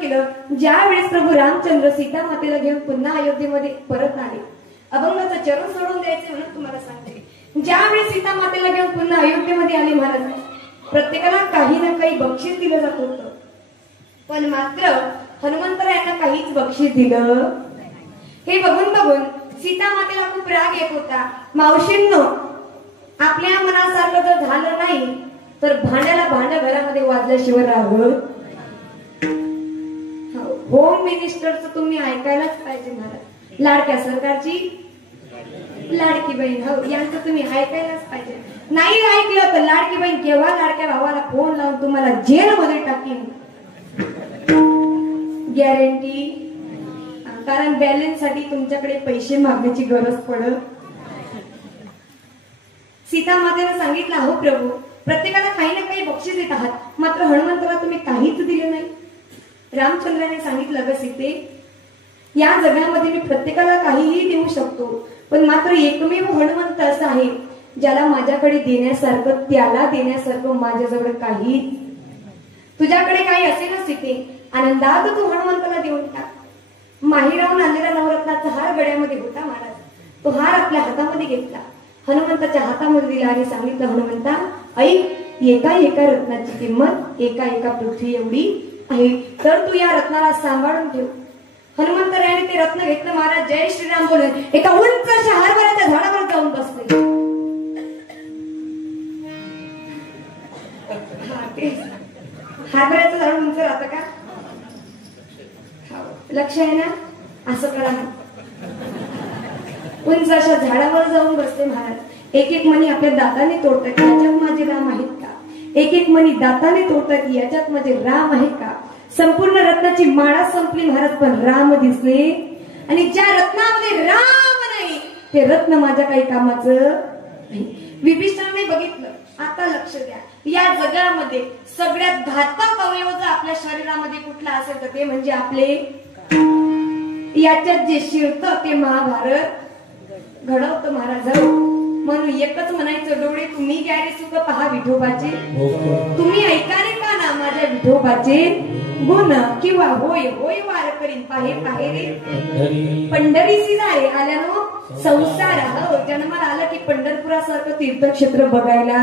केलं ज्या वेळेस प्रभू रामचंद्र सीता मातेला घेऊन पुन्हा अयोध्येमध्ये परत आले. अभंगाचं चरण सोडून द्यायचे म्हणून तुम्हाला सांगते. ज्या वेळेस सीता मातेला घेऊन पुन्हा अयोध्येमध्ये आले महाराज, प्रत्येकाला काही ना काही बक्षीस दिलं जात होतं. पण मात्र हनुमंतरायांना काहीच बक्षीस दिलं. हे बघून सीता मातेला खूप राग येत होता. मावशींनो, आपल्या मनासारखं जर झालं नाही तर भांड्याला भांड घरामध्ये वाजल्याशिवाय राहत. होम मिनिस्टरचं तुम्ही ऐकायलाच पाहिजे महाराज. लाडक्या सरकारची लाडकी बहीण, हो, यांचं तुम्ही ऐकायलाच पाहिजे. नाही ऐकलं तर लाडकी बहीण केव्हा लाडक्या भावाला फोन लावून तुम्हाला जेलमध्ये टाकीन, गॅरंटी. कारण बॅलन्स साठी तुमच्याकडे पैसे मागण्याची गरज पडत. सीता मातेने सांगितलं, हो प्रभू, प्रत्येकाला काही ना काही बक्षीस देत आहात, मात्र हनुमंताला तुम्ही काहीच दिले नाही. रामचंद्राने सांगितलं, ग सीते, या जगामध्ये मी प्रत्येकाला काहीही देऊ शकतो, पण मात्र एकमेव हनुमंत असं आहे ज्याला माझ्याकडे देण्यासारखं, त्याला देण्यासारखं माझ्याजवळ काही. तुझ्याकडे काही असेल ना सीते, आनंदात तू हनुमंताला देऊन टाक. माहीराहून आलेला नवरत्नाचा हार गळ्यामध्ये होता महाराज. तो हार आपल्या हातामध्ये घेतला, हनुमंताच्या हातामध्ये दिला आणि सांगितलं, हनुमंता ऐक, एका एका रत्नाची किंमत एका एका पृथ्वी एवढी आहे, तर तू या रत्नाला सांभाळून ठेव. हनुमंतरायाने ते रत्न घेतलं महाराज. जय श्रीराम बोलून एका उंच अशा हरभऱ्याच्या झाडावर जाऊन बसले. हरभऱ्याचं झाड उंच राहतं का? लक्ष आहे ना? असं करा ना. उंच अशा झाडावर जाऊन बसले महाराज. एक एक मणी आपल्या दाताने तोडतात, याच्यात माझे राम आहेत का? एक एक मणी दाताने तोडतात, याच्यात माझे राम आहेत का? संपूर्ण रत्नाची माळा संपली महाराज, पण राम दिसले. आणि ज्या रत्नामध्ये राम नाही ते रत्न माझ्या काही कामाचं नाही. विभीषणाने बघितलं. आता लक्ष द्या, या जगामध्ये सगळ्यात घातक अवयव जर आपल्या शरीरामध्ये कुठला असेल तर ते म्हणजे आपले. याच्यात जे शिरतं ते महाभारत घडवतं महाराज. म्हणून एकच म्हणायचं, डोळे तुम्ही ग्यारे सुख पहा विठोबाचे, तुम्ही ऐकारे का ना माझ्या विठोबाचे गुण, किंवा होय होय वार करीन पाहे पाहे रे पंढरीसी जाय आल्यानो संसार. हो, जन्माला आलं की पंढरपुरासारखं तीर्थक्षेत्र बघायला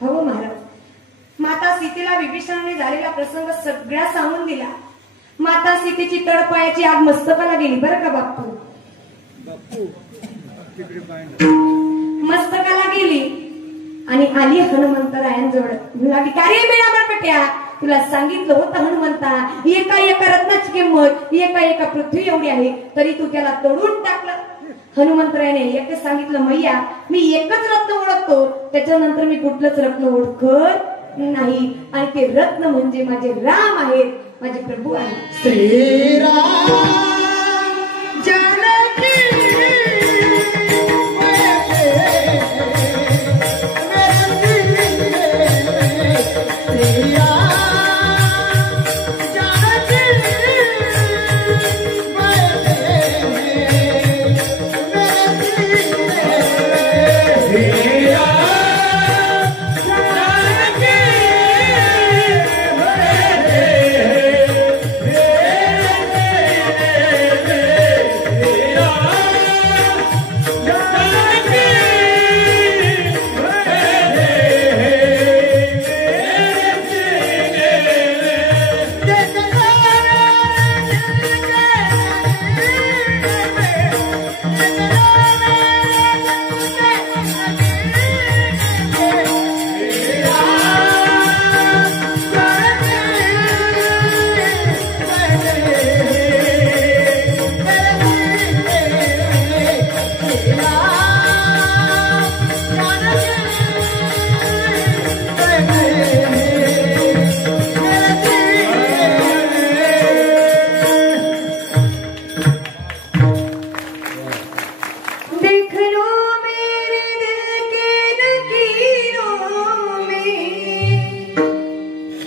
हवं महाराज. माता सीतेला विभीषणाने झालेला प्रसंग सगळ्या सांगून दिला. माता सीतेची तळपायाची आग मस्तकाला गेली बरं का बापू, मस्तकाला गेली आणि आली हनुमंतरायांजवळ. लागली, कार्य मिळावर पट्या, तुला सांगितलं होतं हनुमंता, एका एका रत्नाची किंमत एका एका पृथ्वी एवढी आहे, तरी तू त्याला तोडून टाकलं. हनुमंतरायाने एकच सांगितलं, मैया, मी एकच रत्न ओळखतो, त्याच्यानंतर मी कुठलंच रत्न ओळखत नाही. आणि ते रत्न म्हणजे माझे राम आहेत, माझे प्रभू आहेत. श्रीराम जानकी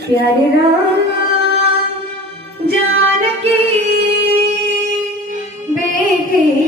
प्यारे राम जानकी बेटी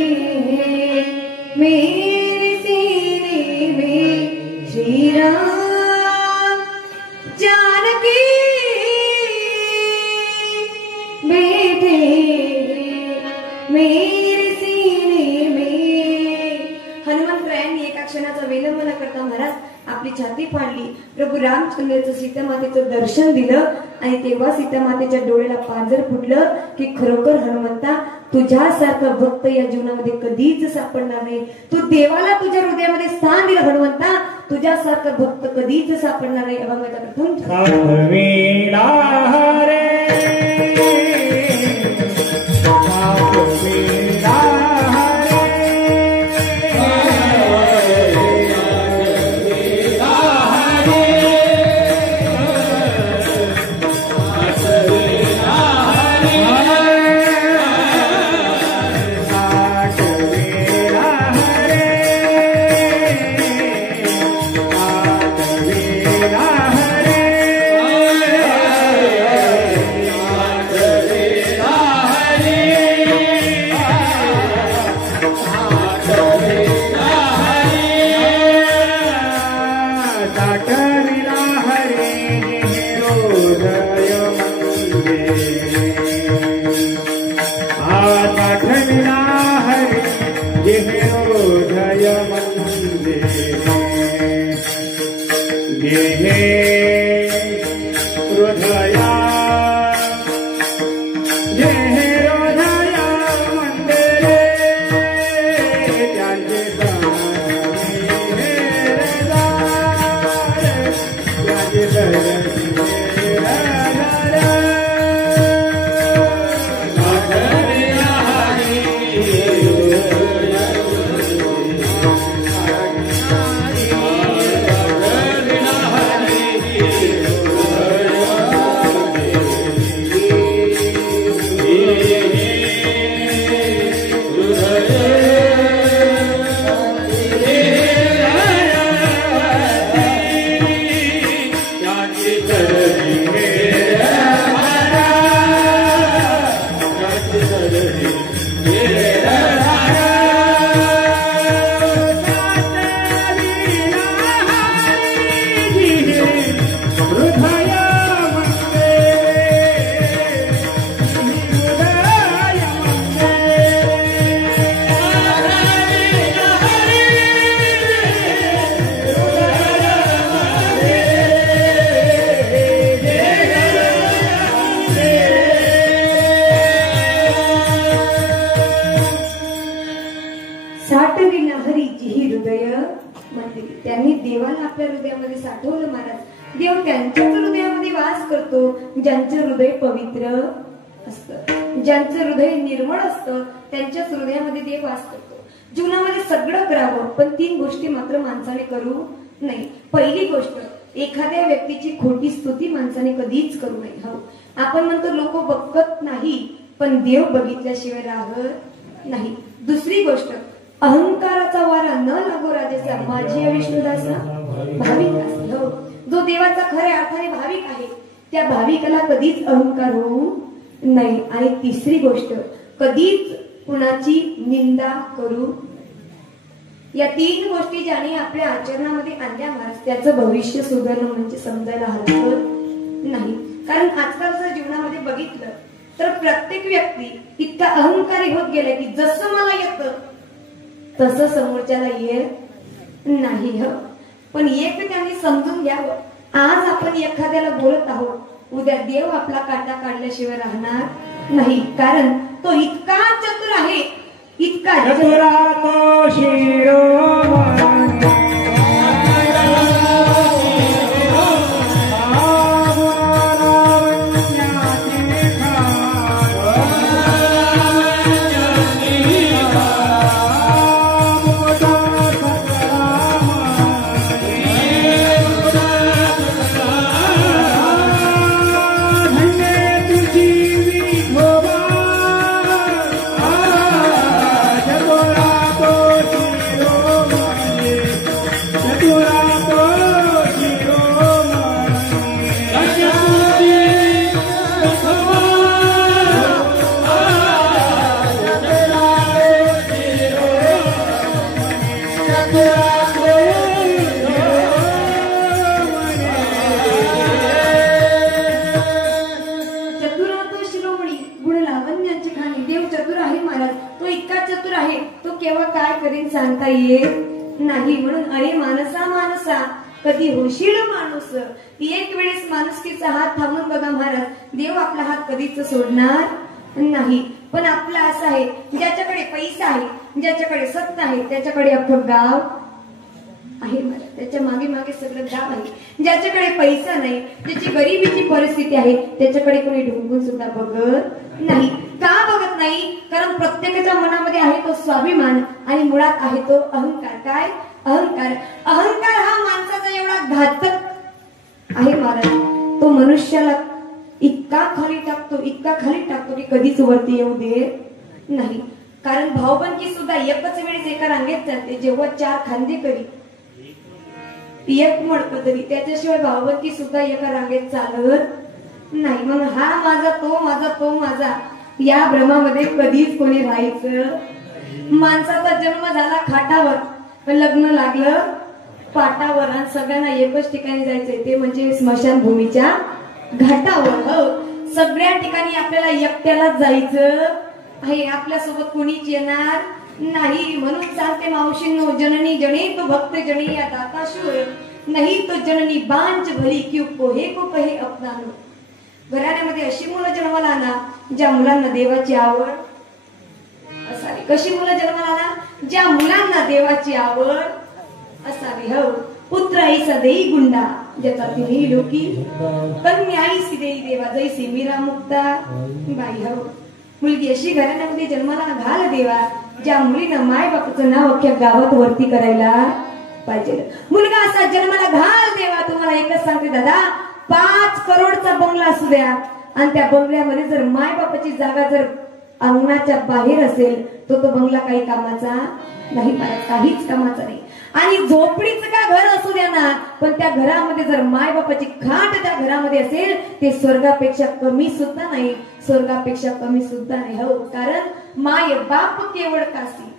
महाराज आपली छाती फाडली. प्रभू रामचंद्राचं सीतामातेचं दर्शन दिलं आणि तेव्हा सीतामातेच्या डोळ्याला पांजर फुटलं की खरोखर हनुमंता तुझ्यासारखं भक्त या जीवनामध्ये कधीच सापडणार नाही. तू देवाला तुझ्या हृदयामध्ये स्थान दिलं हनुमंता, तुझ्यासारखं भक्त कधीच सापडणार नाही. अभंगाचा प्रथम त्यांनी देवाला आपल्या हृदयामध्ये साठवलं महाराज. देव त्यांच्याच हृदयामध्ये वास करतो ज्यांचं हृदय पवित्र असतं, ज्यांचं हृदय निर्मळ असतं त्यांच्याच हृदयामध्ये देव वास करतो. जीवनामध्ये सगळं करावं पण 3 गोष्टी मात्र माणसाने करू नाही. पहिली गोष्ट, एखाद्या व्यक्तीची खोटी स्तुती माणसाने कधीच करू नये. हो, आपण म्हणतो लोक बघत नाही पण देव बघितल्याशिवाय राहत नाही. दुसरी गोष्ट, अहंकाराचा वारा न लागो राजाचा, माझी या विष्णुदासा भाविक असेल. हो, जो देवाचा खऱ्या अर्थाने भाविक आहे त्या भाविकाला कधीच अहंकार होऊ नाही. आणि तिसरी गोष्ट, कधीच कुणाची निंदा करू. या 3 गोष्टी ज्याने आपल्या आचरणामध्ये आणल्या महाराज त्याचं भविष्य सुधारणं म्हणजे समजायला हरकत नाही. कारण आजकालच्या जीवनामध्ये बघितलं तर प्रत्येक व्यक्ती इतका अहंकारी होत गेला की जसं मला येतं तसं समोरच्याला येत नाही. हो, पण एक त्यांनी समजून घ्यावं, आज आपण एखाद्याला बोलत आहोत, उद्या देव आपला काटा काढल्याशिवाय राहणार नाही. कारण तो इतका चतुर आहे, इतका चतुरातो शिरोमणी माणूसा कधी होशील माणूस. एक वेळेस माणुसकीचा हात थांबून बघा महाराज, देव आपला हात कधीच सोडणार नाही. पण आपला असं आहे, ज्याच्याकडे पैसा आहे, ज्याच्याकडे सत्ता आहे, त्याच्याकडे अख्खं गाव आहे महाराज, त्याच्या मागे मागे सगळं गाव आहे. ज्याच्याकडे पैसा नाही, ज्याची गरिबीची परिस्थिती आहे, त्याच्याकडे कोणी ढुंकून सुद्धा बघत नाही. का बघत नाही? कारण प्रत्येकाच्या मनामध्ये आहे तो स्वाभिमान आणि मुळात आहे तो अहंकार. काय? अहंकार. अहंकार हा माणसाचा एवढा घातक आहे महाराज, तो मनुष्याला इतका खाली टाकतो, इतका खाली टाकतो की कधीच वरती येऊ देत नाही. कारण भाऊबंदकी सुद्धा एकच वेळेस एका रांगेत चालते. जेव्हा चार खांदे करी एक मडक तरी, त्याच्याशिवाय भाऊबंदकी सुद्धा एका रांगेत चालत नाही. मग हा माझा, तो माझा, तो माझा, या भ्रमामध्ये कधीच कोणी राहायचं. माणसाचा जन्म झाला खाटावर, पण लग्न लागलं पाटावर, आणि सगळ्यांना एकच ठिकाणी जायचंय, ते म्हणजे स्मशानभूमीच्या घाटावर. हो, सगळ्या ठिकाणी आपल्याला एकट्यालाच जायचं आहे, आपल्यासोबत कोणीच येणार नाही. म्हणून सांगते मावशींनो, जननी जने तो भक्त जने या दाता शोय, नाही तो जननी बांच भली क्यों कोहे को कहे अपनानो. घराण्यामध्ये अशी मुलं जन्माला आणा ज्या मुलांना देवाची आवड असावी. कशी मुलं जन्माला आणा? ज्या मुलांना देवाची आवड असावी. हो, पुत्र ऐसा देई गुंडा ज्याचा तिन्ही लोकी, कन्या ऐसी देई देवा जैसी मीरा मुक्ता बाई. हो, मुलगी अशी घराण्यामध्ये जन्माला घाल देवा ज्या मुलीनं माय बापाचं नाव अख्ख्या गावात वरती करायला पाहिजे. मुलगा असा जन्माला घाल देवा. तुम्हाला एकच सांगते दादा, 5 करोडचा बंगला असू द्या, आणि त्या बंगल्यामध्ये जर माय बापाची जागा जर अंगणाच्या बाहेर असेल, तो बंगला काही कामाचा नाही, काहीच कामाचा नाही. आणि झोपडीचं का घर असू द्या ना, पण त्या घरामध्ये जर माय बापाची खाट त्या घरामध्ये असेल, ते स्वर्गापेक्षा कमी सुद्धा नाही, स्वर्गापेक्षा कमी सुद्धा नाही. हो, कारण माय बाप केवळ काशी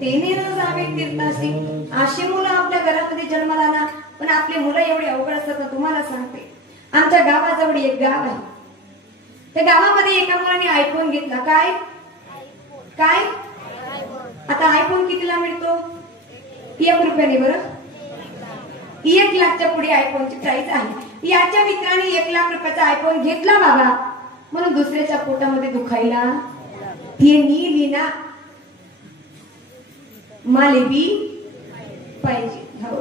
तेने न जावे तीर्थासी. अशी मुलं आपल्या घरामध्ये जन्माला ना, पण आपले मुलं एवढे अवघड असतात ना. तुम्हाला सांगते, आमच्या गावाजवळ एक गाव आहे, त्या गावामध्ये एका मुलाने आयफोन घेतला. काय काय आता आयफोन कितीला मिळतो? 1 रुपयाने. बरं, 1 लाखच्या पुढे आयफोनची प्राइस आहे. याच्या मित्राने 1 लाख रुपयाचा आयफोन घेतला बाबा, म्हणून दुसऱ्याच्या पोटामध्ये दुखायला ते नीली ना माले बी पाहिजे. हो,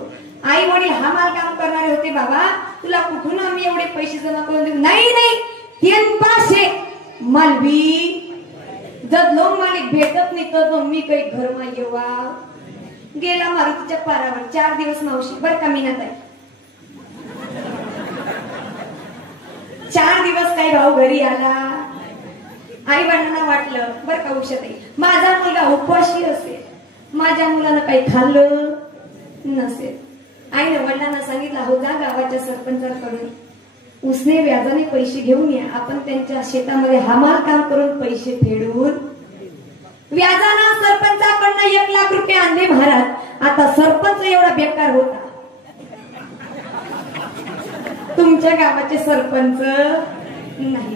आई वडील हमाल काम करणारे होते. बाबा तुला कुठून आम्ही एवढे पैसे जमा करून देऊ? नाही नाही, 3 पाशे मालबी जर लोक मालिक भेटत नाही तर मी काही घरमा येवा. गेला मारुतीच्या पारावर 4 दिवस मावशी. बर का मीनात आहे, 4 दिवस काही भाऊ घरी आला. आई वडिलांना वाटलं बर का उषाताई माझा मुलगा उपवाशी असेल, माझ्या मुलानं काही खाल्लं नसेल. आईने वडिलांना सांगितलं, हो जा गावाच्या सरपंचाकडून उसने व्याजाने पैसे घेऊन या, आपण त्यांच्या शेतामध्ये हमाल काम करून पैसे फेडून व्याजानं सरपंचाकडनं 1 लाख रुपये आणले महाराज. आता सरपंच एवढा बेकार होता, तुमच्या गावाचे सरपंच नाही.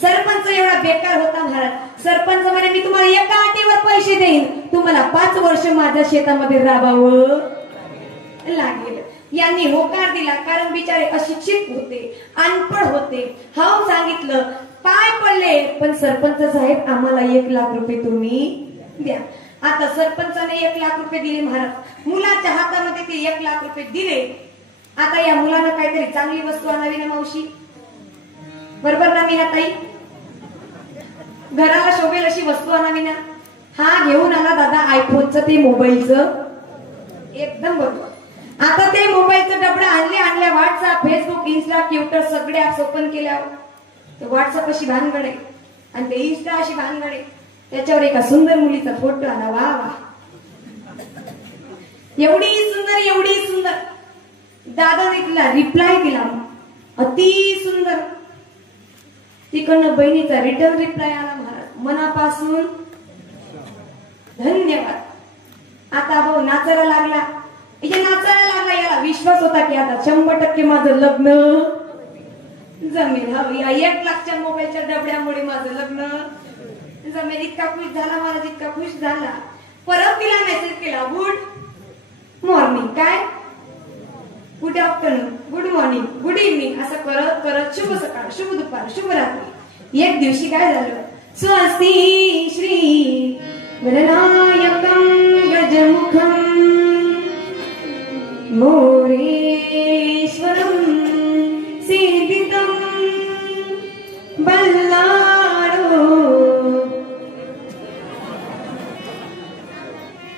सरपंच एवढा बेकार होता महाराज. सरपंच म्हणे, मी तुम्हाला एका अटीवर पैसे देईन, तुम्हाला 5 वर्ष माझ्या शेतामध्ये राबावं लागेल. यांनी होकार दिला, कारण बिचारे अशिक्षित होते, अनपढ होते. हाव सांगितलं, पाय पडले, पण सरपंच साहेब आम्हाला 1 लाख रुपये तुम्ही द्या. आता सरपंचाने 1 लाख रुपये दिले महाराज. मुलाच्या हातामध्ये ते 1 लाख रुपये दिले. आता या मुलानं काहीतरी चांगली वस्तू आणावी ना मावशी, बरोबर ना मीनाताई? घराला शोभेल अशी वस्तू आणावी ना. हा घेऊन आला दादा आयफोनचं ते मोबाईलचं, एकदम बरोबर. आता ते मोबाईलचं डबडं आणल्या व्हॉट्सअप, फेसबुक, इन्स्टा, ट्विटर सगळे ऍप्स ओपन केल्यावर व्हॉट्सअप अशी भानगड आहे आणि ते इन्स्टा अशी भानगड आहे. त्याच्यावर एका सुंदर मुलीचा फोटो आला. वा वा, एवढी सुंदर. दादाने तिला रिप्लाय दिला, अति सुंदर. तिकडनं बहिणीचा रिटर्न रिप्लाय आला महाराज, मनापासून धन्यवाद. आता भाऊ नाचायला लागला. याला विश्वास होता की आता 100% माझं लग्न जमेल. हवी 1 लाखच्या मोबाईलच्या डबड्यामुळे माझं लग्न जमेल. इतका खुश झाला महाराज, इतका खुश झाला. परत तिला मेसेज केला, गुड मॉर्निंग. काय good afternoon, good morning, good evening असं करत करत शुभ सकाळ, शुभ दुपार, शुभ रात्री. एक दिवशी काय झालं, स्वस्ती श्री गणनायकं गजमुखं मोरेश्वरं सिद्धितं बल्लाडो.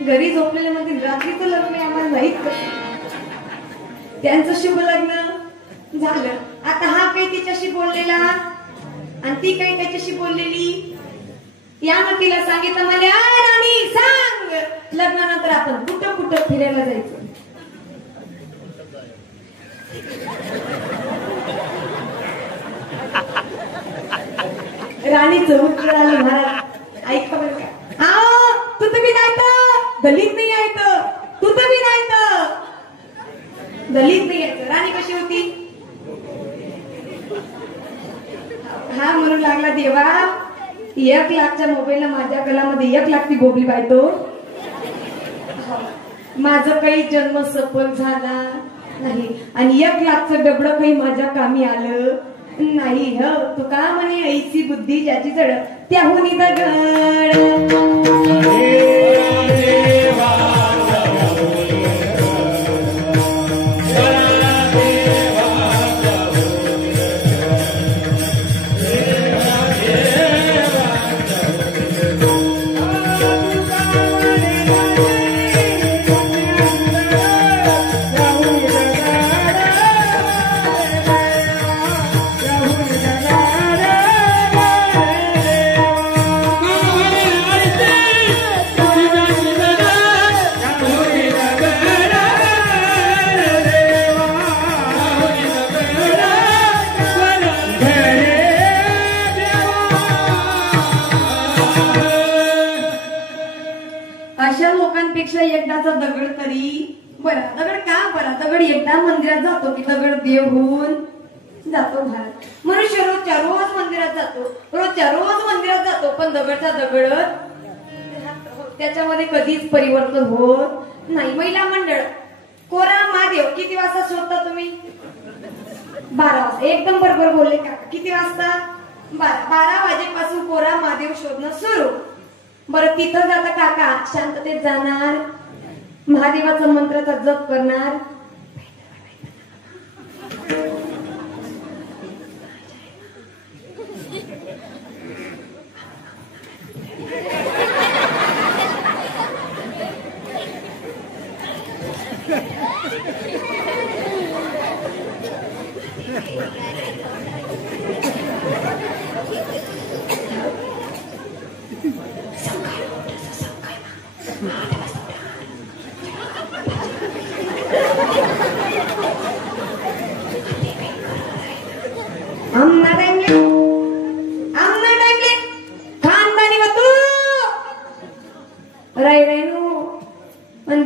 घरी झोपलेले म्हणतील रात्रीचं लग्न आहे, आम्हाला माहित कसं. त्यांचं शुभ लग्न झालं. आता हा काही तिच्याशी बोललेला आणि ती काही त्याच्याशी बोललेली. यानं तिला सांगितलं, मला राणी सांग, लग्नानंतर आपण कुठं कुठं फिरायला जायचं. राणीचं उत्तर आलं, महाराज ऐका बरं का, हा तू तुम्ही नाही तर दलित नाही आहे तर तू तुम्ही नाही तर दलित नाही आहे. राणी कशी होती, हा म्हणू लागला, देवा 1 लाखच्या मोबाईलला माझ्या गळामध्ये 1 लाख ती गोबली पाहतो. माझं काही जन्म सफल झाला नाही आणि 1 लाखचं डबडं काही माझ्या कामी आलं नाही. ह तू का म्हणे, ऐसी बुद्धी ज्याची जड त्याहून दगड. एकदाचा दगड तरी बरा. दगड का बरा, दगड एकदा मंदिरात जातो की दगड देव होऊन जातो घरात. मनुष्य रोजच्या रोज मंदिरात जातो, रोजच्या रोज मंदिरात जातो, पण दगडचा दगड त्याच्यामध्ये कधीच परिवर्तन होत नाही. महिला मंडळ कोरा महादेव किती वाजता शोधता तुम्ही? 12 वाजता. एकदम बरोबर बोलले का. किती वाजता? 12 वाजेपासून कोरा महादेव शोधणं सुरू. बरं तिथं जाता काका, शांततेत जाणार, महादेवाचा मंत्राचा जप करणार,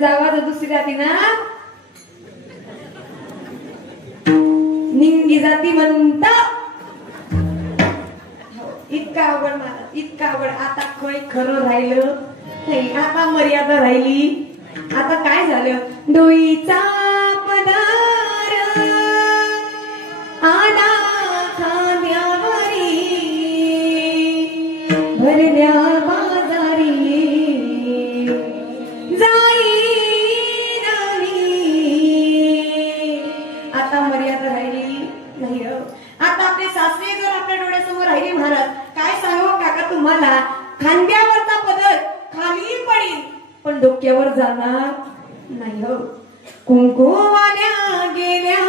जावा तर दुसरी जाती ना, निंगी जाती म्हणता. इतका अवघड मला, इतका अवघड. आता काही खरं राहिलं नाही, आता मर्यादा राहिली. आता काय झालं, डोईचा पदार आला खांद्यावरी भरल्या बाजारी जाई. आता मर्यादा राहिली नाही. आता आपले सासरे जर आपल्या डोळ्यासमोर राहिले, महाराज काय सांगू काका तुम्हाला, खांद्यावरचा पदर खाली पडेल पण डोक्यावर जाणार नाही. हो कुंकुवाल्या गेल्या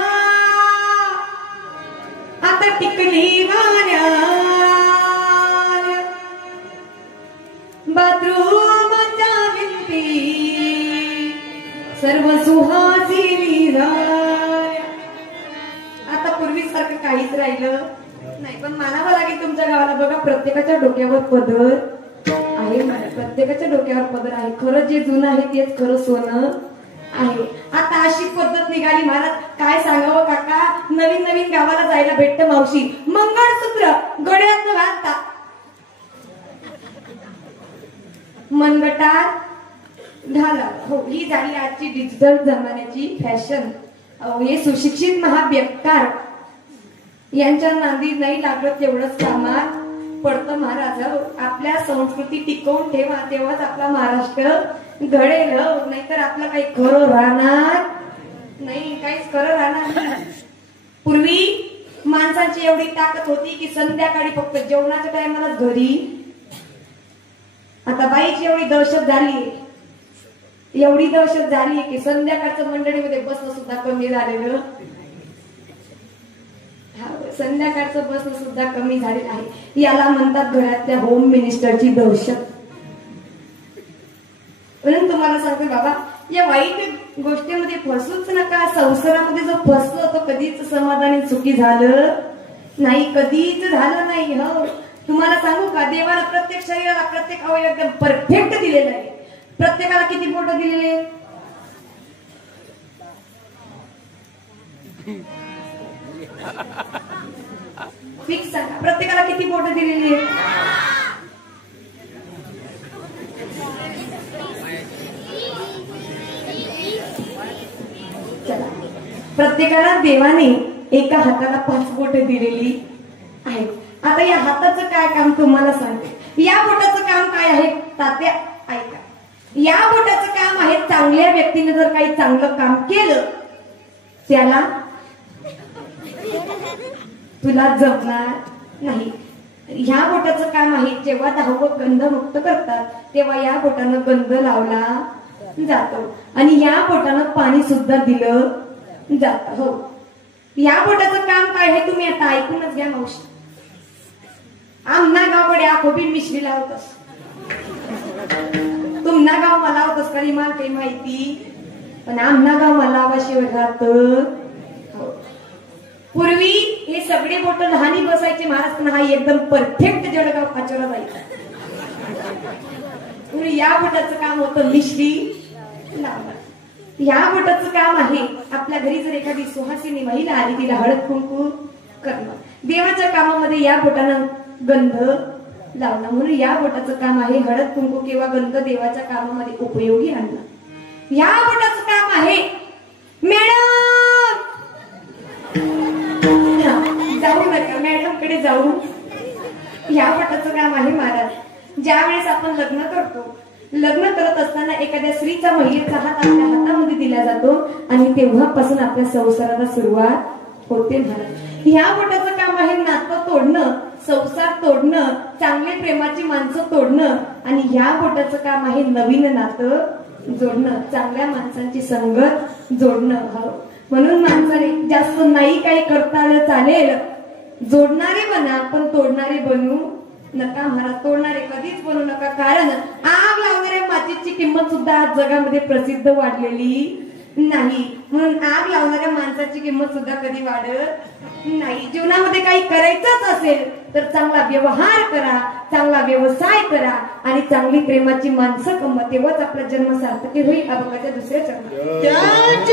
आता टिकली वाल्या, बाथरूमच्या भिंती सर्व सुहासिनी झाल्या. आता पूर्वीसारखं काहीच राहिलं नाही. पण मानावं लागेल तुमच्या गावाला बघा, प्रत्येकाच्या डोक्यावर पदर आहे. प्रत्येकाच्या डोक्यावर पदर आहे. खरं जे जुनं आहे तेच खरं सोनं आहे. आता अशी पद्धत निघाली महाराज, काय सांगावं काका. नवीन नवीन गावाला जायला भेटतं मावशी, मंगळसूत्र गळ्यात घालता, मनगटात घाला. हो ही झाली आजची डिजिटल जमान्याची फॅशन. अहो हे सुशिक्षित महाव्यक्कार यांच्या नांदी नाही लागत तेवढंच कामात पडतं महाराज. आपल्या संस्कृती टिकवून ठेवा तेव्हाच आपला महाराष्ट्र घडेल. नाहीतर आपलं काही खरं राहणार नाही, काहीच खरं राहणार नाही. पूर्वी माणसांची एवढी ताकद होती की संध्याकाळी फक्त जेवणाच्या टायमालाच घरी. आता बाईची एवढी दहशत झाली की संध्याकाळचं मंडळीमध्ये बसणं सुद्धा कमी झालेलं. संध्याकाळचं बसणं सुद्धा कमी झालेलं आहे. याला म्हणतात घरातल्या होम मिनिस्टरची दहशत. म्हणून तुम्हाला सांगते बाबा, या वाईट गोष्टीमध्ये फसूच नका. संसारामध्ये जो फसलो तो कधीच समाधानी सुखी झालं नाही, कधीच झालं नाही. हो तुम्हाला सांगू का, देवाला प्रत्येक शरीराला प्रत्येक अवयव एकदम परफेक्ट दिलेला आहे. प्रत्येकाला किती बोट दिलेले? फिक्स सांगा, प्रत्येकाला किती बोट दिलेली आहे? प्रत्येकाला देवाने एका हाताला 5 बोट दिलेली आहेत. आता या हाताचं काय काम तुम्हाला सांगते. या बोटाचं काम काय आहे तात्या ऐका. या बोटाचं काम आहे, चांगल्या व्यक्तीने जर काही चांगलं काम केलं त्याला तुला जमणार नाही. ह्या बोटाचं काम आहे, जेव्हा 10वं गंध मुक्त करतात तेव्हा या बोटानं गंध लावला जातो आणि या बोटानं पाणी सुद्धा दिलं जात. हो या बोटाचं काम काय आहे तुम्ही आता ऐकूनच घ्या मावशी. आमना गावकडे आखोबी मिश्री लावतस, तुमना गाव मला होतस कधी मान काही माहिती, पण आमना गाव मला आवाशिवाय राहत. पूर्वी हे सगळे बोट लहानी बसायचे महाराज, पण हा एकदम परफेक्ट जळगाव पाचोरा जायचा. या बोटाचं काम होतं मिश्री लावणं. या बोटाचं काम आहे आपल्या घरी जर एखादी सुहासिनी महिला आली तिला हळद कुंकू करणं. देवाच्या कामामध्ये या बोटानं गंध लावणं. म्हणून या बोटाचं काम आहे हळद कुंकू किंवा गंध देवाच्या कामामध्ये उपयोगी आणणं. या बोटाचं काम आहे मॅडम जाऊ नका, मॅडम कडे जाऊ. या बोटाचं काम आहे महाराज. ज्या वेळेस आपण लग्न करतो, लग्न करत असताना एखाद्या स्त्रीचा महिलेचा हात आपल्या हातामध्ये दिला जातो आणि तेव्हापासून आपल्या संसाराला सुरुवात होते महाराज. ह्या बोटाचं काम आहे नातं तोडणं, संसार तोडणं, चांगले प्रेमाची माणसं तोडणं. आणि ह्या बोटाचं काम आहे नवीन नातं जोडणं, चांगल्या माणसांची संगत जोडणं. म्हणून माणसाने जास्त नाही काही करता आलं चालेल, जोडणारे बना पण तोडणारे बनू नका महाराज. तोडणारे कधीच बनू नका, कारण आग लावणाऱ्या मातीची किंमत सुद्धा आज जगामध्ये प्रसिद्ध वाढलेली नाही. म्हणून आग लावणाऱ्या माणसाची किंमत सुद्धा कधी वाढत नाही. जीवनामध्ये काही करायचंच असेल तर चांगला व्यवहार करा, चांगला व्यवसाय करा आणि चांगली प्रेमाची माणसं कमवा, तेव्हाच आपला जन्म सार्थकी होईल. अभंगाच्या दुसऱ्या चरणात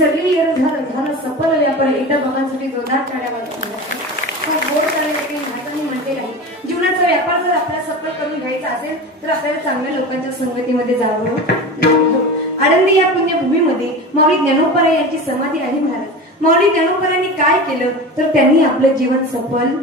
सरली झालं सफल व्यापार एकदा दोघांसाठी जोरदार टाळ्या वाजवतात. गोड करण्यासाठी महाराजांनी म्हटले नाही, जीवनाचा व्यापार जर आपल्याला सफल करून घ्यायचा असेल तर आपल्याला चांगल्या लोकांच्या संगतीमध्ये जावं. आळंदी या पुण्यभूमीमध्ये माऊली ज्ञानोबराय यांची समाधी आहे. महाराज माऊली ज्ञानोबरायांनी काय केलं तर त्यांनी आपलं जीवन सफल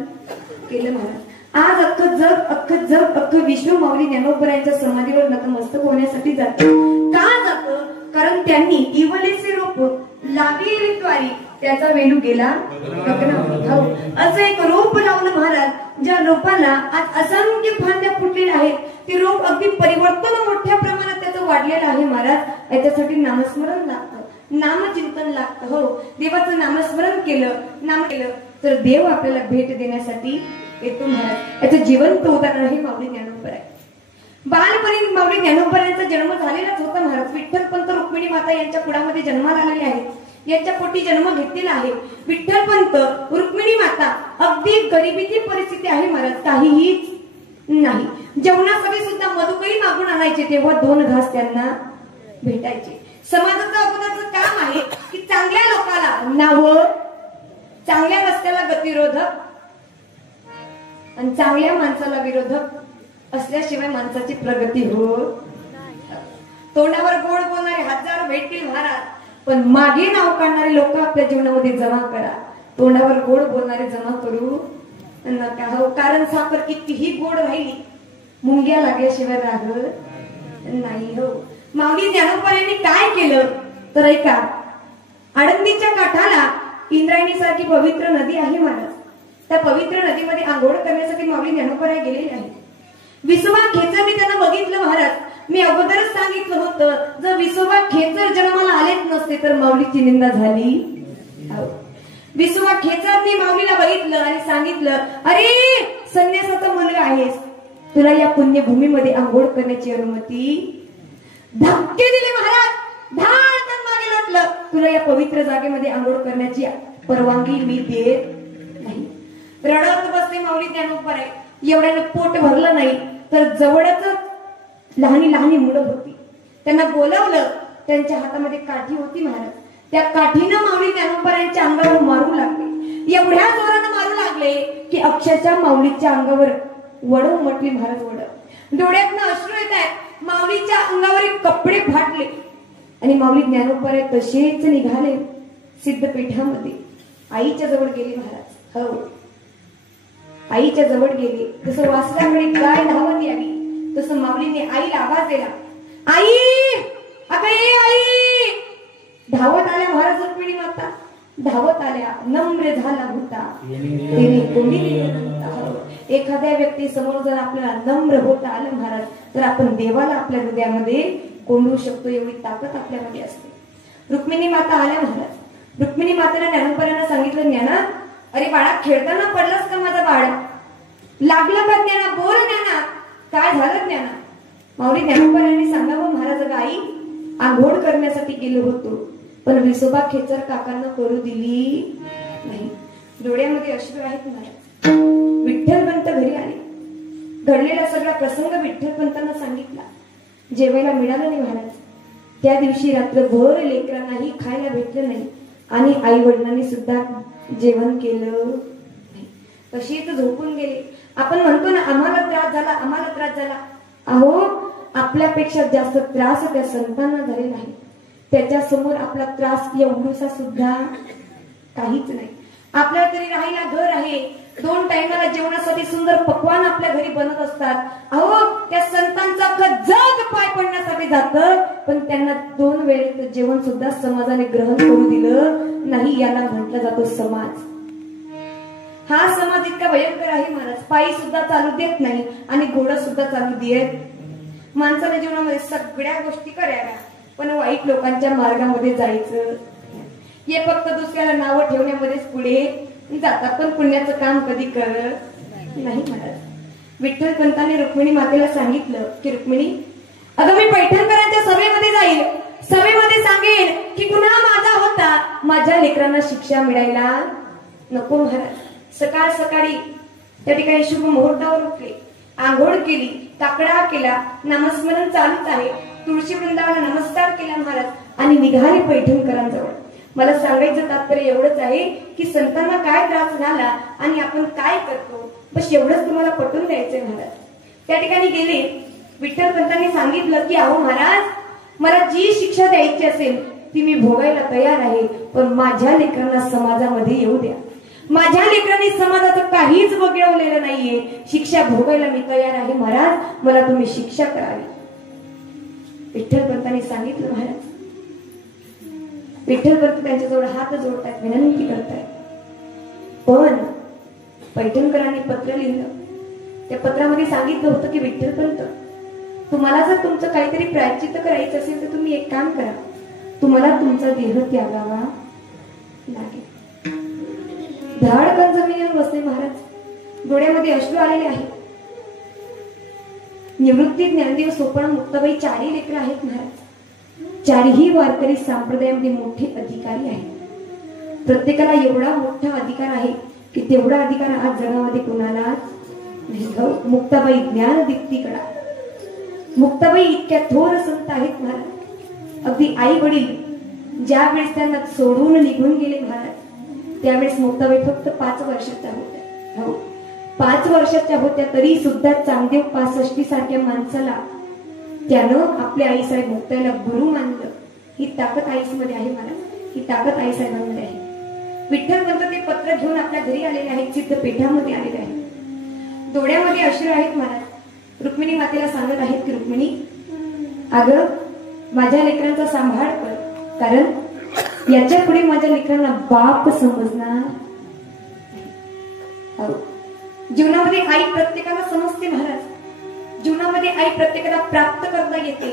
केलं. महाराज आज अख्खं जग अख्खं विश्व माऊली ज्ञानोबरायांच्या समाधीवर नतमस्तक होण्यासाठी जातं. का जातं? कारण त्यांनी इवलेचे रोप लागेद्वारी त्याचा वेलू गेला गगनात. असं एक रोप लावलं महाराज, ज्या रोपाला आज असंख्य फांद्या फुटलेल्या आहेत. ते रोप अगदी परिवर्तन मोठ्या प्रमाणात त्याचं वाढलेलं आहे. महाराज याच्यासाठी नामस्मरण लागतं, नामचिंतन लागतं. हो, देवाचं नामस्मरण केलं तर देव आपल्याला भेट देण्यासाठी येतो. महाराज याचं जिवंत उदाहरण आहे माऊली ज्ञानोबराय. बालपणी माऊली ज्ञानोबरायांचा जन्म झालेलाच होता. महाराज विठ्ठल पंत रुक्मिणी माता यांच्या कुळामध्ये जन्माला आलेले आहेत, यांच्या पोटी जन्म घेतलेला आहे. विठ्ठल पंत रुक्मिणी माता अगदी गरिबीची परिस्थिती आहे. महाराज काहीच नाही, जेवणासाठी सुद्धा मधुकही मागून आणायचे तेव्हा 2 घास त्यांना भेटायचे. समाजाचं अगोदरचं काम आहे की चांगल्या लोकाला नावं, चांगल्या रस्त्याला गतिरोधक आणि चांगल्या माणसाला विरोधक असल्याशिवाय माणसाची प्रगती होत. तोंडावर गोड बोलणारे 1000 भेटतील महाराज, पण मागे नाव काढणारे लोक आपल्या जीवनामध्ये जमा करा. तोंडावर गोड बोलणारे जमा करू नका. हो, कारण साखर कितीही गोड राहिली मुंग्या लागल्याशिवाय राहत नाही. हो, माऊली ज्ञानोबरायांनी काय केलं तर ऐका, आळंदीच्या काठाला इंद्रायणी सारखी पवित्र नदी आहे. महाराज त्या पवित्र नदीमध्ये आंघोळ करण्यासाठी माऊली ज्ञानोबराय गेलेले आहेत. विसोबा खेचरने त्यांना बघितलं. महाराज मी अगोदरच सांगितलं होतं, जर विसोबा खेचर जन्माला आलेच नसते तर माऊलीची निंदा झाली. विसोबा खेचरने माऊलीला बघितलं आणि सांगितलं, अरे संन्यासाचा मुलगा आहेस, तुला या पुण्यभूमीमध्ये आंघोळ करण्याची अनुमती. धक्के दिले महाराज, धाडकन मागे लोटलं, तुला या पवित्र जागेमध्ये आंघोळ करण्याची परवानगी मी देत नाही. रडत बसले माऊली ज्ञानोबराय. एवढ्यानं पोट भरलं नाही तर जवळच लहानी मुलं होती, त्यांना बोलावलं. त्यांच्या हातामध्ये काठी होती. महाराज त्या काठीनं माऊली ज्ञानोबरायांच्या अंगावर मारू लागले. एवढ्या जोरानं मारू लागले की अक्षरशः माऊलीच्या अंगावर वड उमटली. महाराज वड, डोळ्यातनं अश्रू येत आहेत. माऊलीच्या अंगावर कपडे फाटले आणि माऊली ज्ञानोबराय तसेच निघाले सिद्धपीठामध्ये. आईच्या जवळ गेले महाराज. हो, आईच्या जवळ गेले. जसं वासराकडे गाय धावत यावी तसं माऊलीने आईला आवाज दिला, आई अगं ये आई. धावत आल्या महाराज रुक्मिणी माता, धावत आल्या. नम्र झाला होता तिने कोणी दिले. एखाद्या व्यक्ती समोर जर आपल्याला नम्र होता आलं महाराज तर आपण देवाला आपल्या हृदयामध्ये कोंडू शकतो, एवढी ताकद आपल्यामध्ये असते. रुक्मिणी माता आल्या महाराज. रुक्मिणी मातेने ज्ञानोबरायांना सांगितलं, ज्ञाना अरे बाळा खेळताना पडलास का माझा बाळ? लागलं का ज्ञाना? बोल ज्ञाना, काय झालं ज्ञाना? माऊली ज्ञानोबरायांनी सांगावं, महाराज आई आंघोळ करण्यासाठी गेलो होतो पण विसोबा खेचर काकांना करू दिली नाही. डोळ्यामध्ये अश्रू आहेत महाराज. विठ्ठल पंत घरी आले. घडलेला सगळा प्रसंग विठ्ठल पंतांना सांगितला. जेवायला मिळालं नाही महाराज. त्या दिवशी रात्रभर लेकरांनाही खायला भेटलं नाही आणि आई वडिलांनी सुद्धा जेवण केलं नाही. तशीच झोपून गेले. आपण म्हणतो ना आम्हाला त्रास झाला, आम्हाला त्रास झाला. अहो आपल्यापेक्षा जास्त त्रास त्या संतांना झालेला आहे. त्याच्या समोर आपला त्रास एवढूसा सुद्धा काहीच नाही. आपल्याला तरी राहायला घर आहे, 2 टाइमाला जेवणासाठी सुंदर पक्वान आपल्या घरी बनत असतात. अहो त्या संतांचा जग पाय पडण्यासाठी जातं पण त्यांना 2 वेळेचं जेवण सुद्धा समाजाने ग्रहण करू दिलं नाही. याला म्हटलं जातो समाज. हा समाज इतका भयंकर आहे महाराज. पायी सुद्धा चालू देत नाही आणि घोडा सुद्धा चालू देत. माणसाने जीवनामध्ये सगळ्या गोष्टी कराव्या पण वाईट लोकांच्या मार्गामध्ये जायचं हे फक्त दुसऱ्याला नावं ठेवण्यामध्येच पुढे जातात पण पुण्याचं काम कधी करत नाही महाराज. विठ्ठल पंतांनी रुक्मिणी मातेला सांगितलं की रुक्मिणी अगं मी पैठणकरांच्या सभेमध्ये जाईल, सभेमध्ये सांगेन की गुन्हा माझा होता, माझ्या लेकरांना शिक्षा मिळायला नको महाराज. सकाळ सकाळी त्या ठिकाणी शुभ मुहूर्तावर उठले, आंघोळ केली, काकडा केला, नामस्मरण चालूच आहे. तुळशी वृंदावाला नमस्कार केला महाराज आणि निघाले पैठणकरांजवळ. मला सांगायचं तात्पर्य एवढंच आहे की संतांना काय त्रास झाला आणि आपण काय करतो, बस एवढंच तुम्हाला पटवून द्यायचंय महाराज. त्या ठिकाणी गेले, विठ्ठल पंतांनी सांगितलं की अहो महाराज, मला जी शिक्षा द्यायची असेल ती मी भोगायला तयार आहे, पण माझ्या लेकरांना समाजामध्ये येऊ द्या. माझ्या लेकरांनी समाजाचं काहीच बघवलेलं नाहीये, शिक्षा भोगायला मी तयार आहे महाराज, मला तुम्ही शिक्षा करावी. विठ्ठल पंतांनी सांगितलं महाराज. विठ्ठल पंत त्यांच्याजवळ हात जोडतायत, विनंती करतायत. पण पैठणकरांनी पत्र लिहिलं. त्या पत्रामध्ये सांगितलं होतं की विठ्ठल पंत, तुम्हाला जर तुमचं काहीतरी प्रायश्चित्त करायचं असेल तर तुम्ही एक काम करा, तुम्हाला तुमचा देह त्यागावा लागेल. धाडकन जमिनीवर बसले महाराज, डोळ्यामध्ये अश्रू आलेले आहेत. निवृत्ती, ज्ञानदेव, सोपान, मुक्ताबाई चारही लेकरं आहेत महाराज. चारही वारकरी संप्रदायामध्ये मोठे अधिकारी आहेत. प्रत्येकाला एवढा मोठा अधिकार आहे की तेवढा अधिकार आज जगामध्ये कोणाला नाही. मुक्ताबाई ज्ञान दीप्तीकडा, मुक्ताबाई इतक्या थोर संत आहेत महाराज. अगदी आई वडील ज्या वेळेस त्यांना सोडून निघून गेले महाराज, त्यावेळेस मुक्ताबाई फक्त 5 वर्षाच्या होत्या. हो, 5 वर्षाच्या होत्या, तरी सुद्धा चांगदेव 65 सारख्या माणसाला त्यानं आपल्या आईसाहेब मुक्ताईला गुरु मानलं. ही ताकद आईसमध्ये आहे महाराज, ही ताकद आईसाहेबांमध्ये आहे. विठ्ठल पंत ते पत्र घेऊन आपल्या घरी आलेले आहेत, सिद्धपीठामध्ये आलेले आहेत. डोळ्यामध्ये अश्रू आहेत महाराज. रुक्मिणी मातेला सांगत आहेत की रुक्मिणी, अगं माझ्या लेकरांचा सांभाळ कर, कारण याच्या पुढे माझ्या लेकरांना बाप समजणार. जीवनामध्ये आई प्रत्येकाला समजते महाराज, जीवनामध्ये आई प्रत्येकाला प्राप्त करता येते,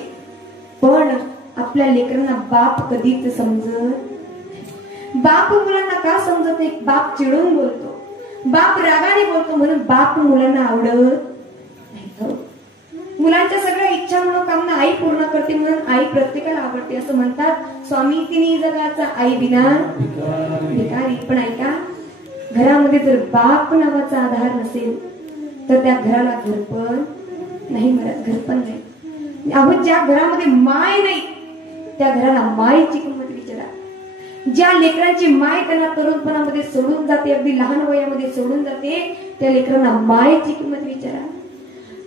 पण आपल्या लेकरांना बाप कधीच समजत. बाप मुलांना का समजत नाही? बाप चिडून बोलतो, बाप रागाने बोलतो, म्हणून बाप मुलांना आवडत नाही. मुलांच्या सगळ्या इच्छा मनोकामना आई पूर्ण करते, म्हणून आई प्रत्येकाला आवडते. असं म्हणतात, स्वामी तिन्ही जगाचा आई बिना भिकारी. पण ऐका, घरामध्ये जर बाप नावाचा आधार नसेल तर त्या घराला घरपण नाही मिळत, घरपण नाही. अहो, ज्या घरामध्ये माय नाही त्या घराला मायेची किंमत विचारा. ज्या लेकरांची माय त्यांना तरुणपणामध्ये सोडून जाते, अगदी लहान वयामध्ये सोडून जाते, त्या लेकरांना मायेची किंमत विचारा.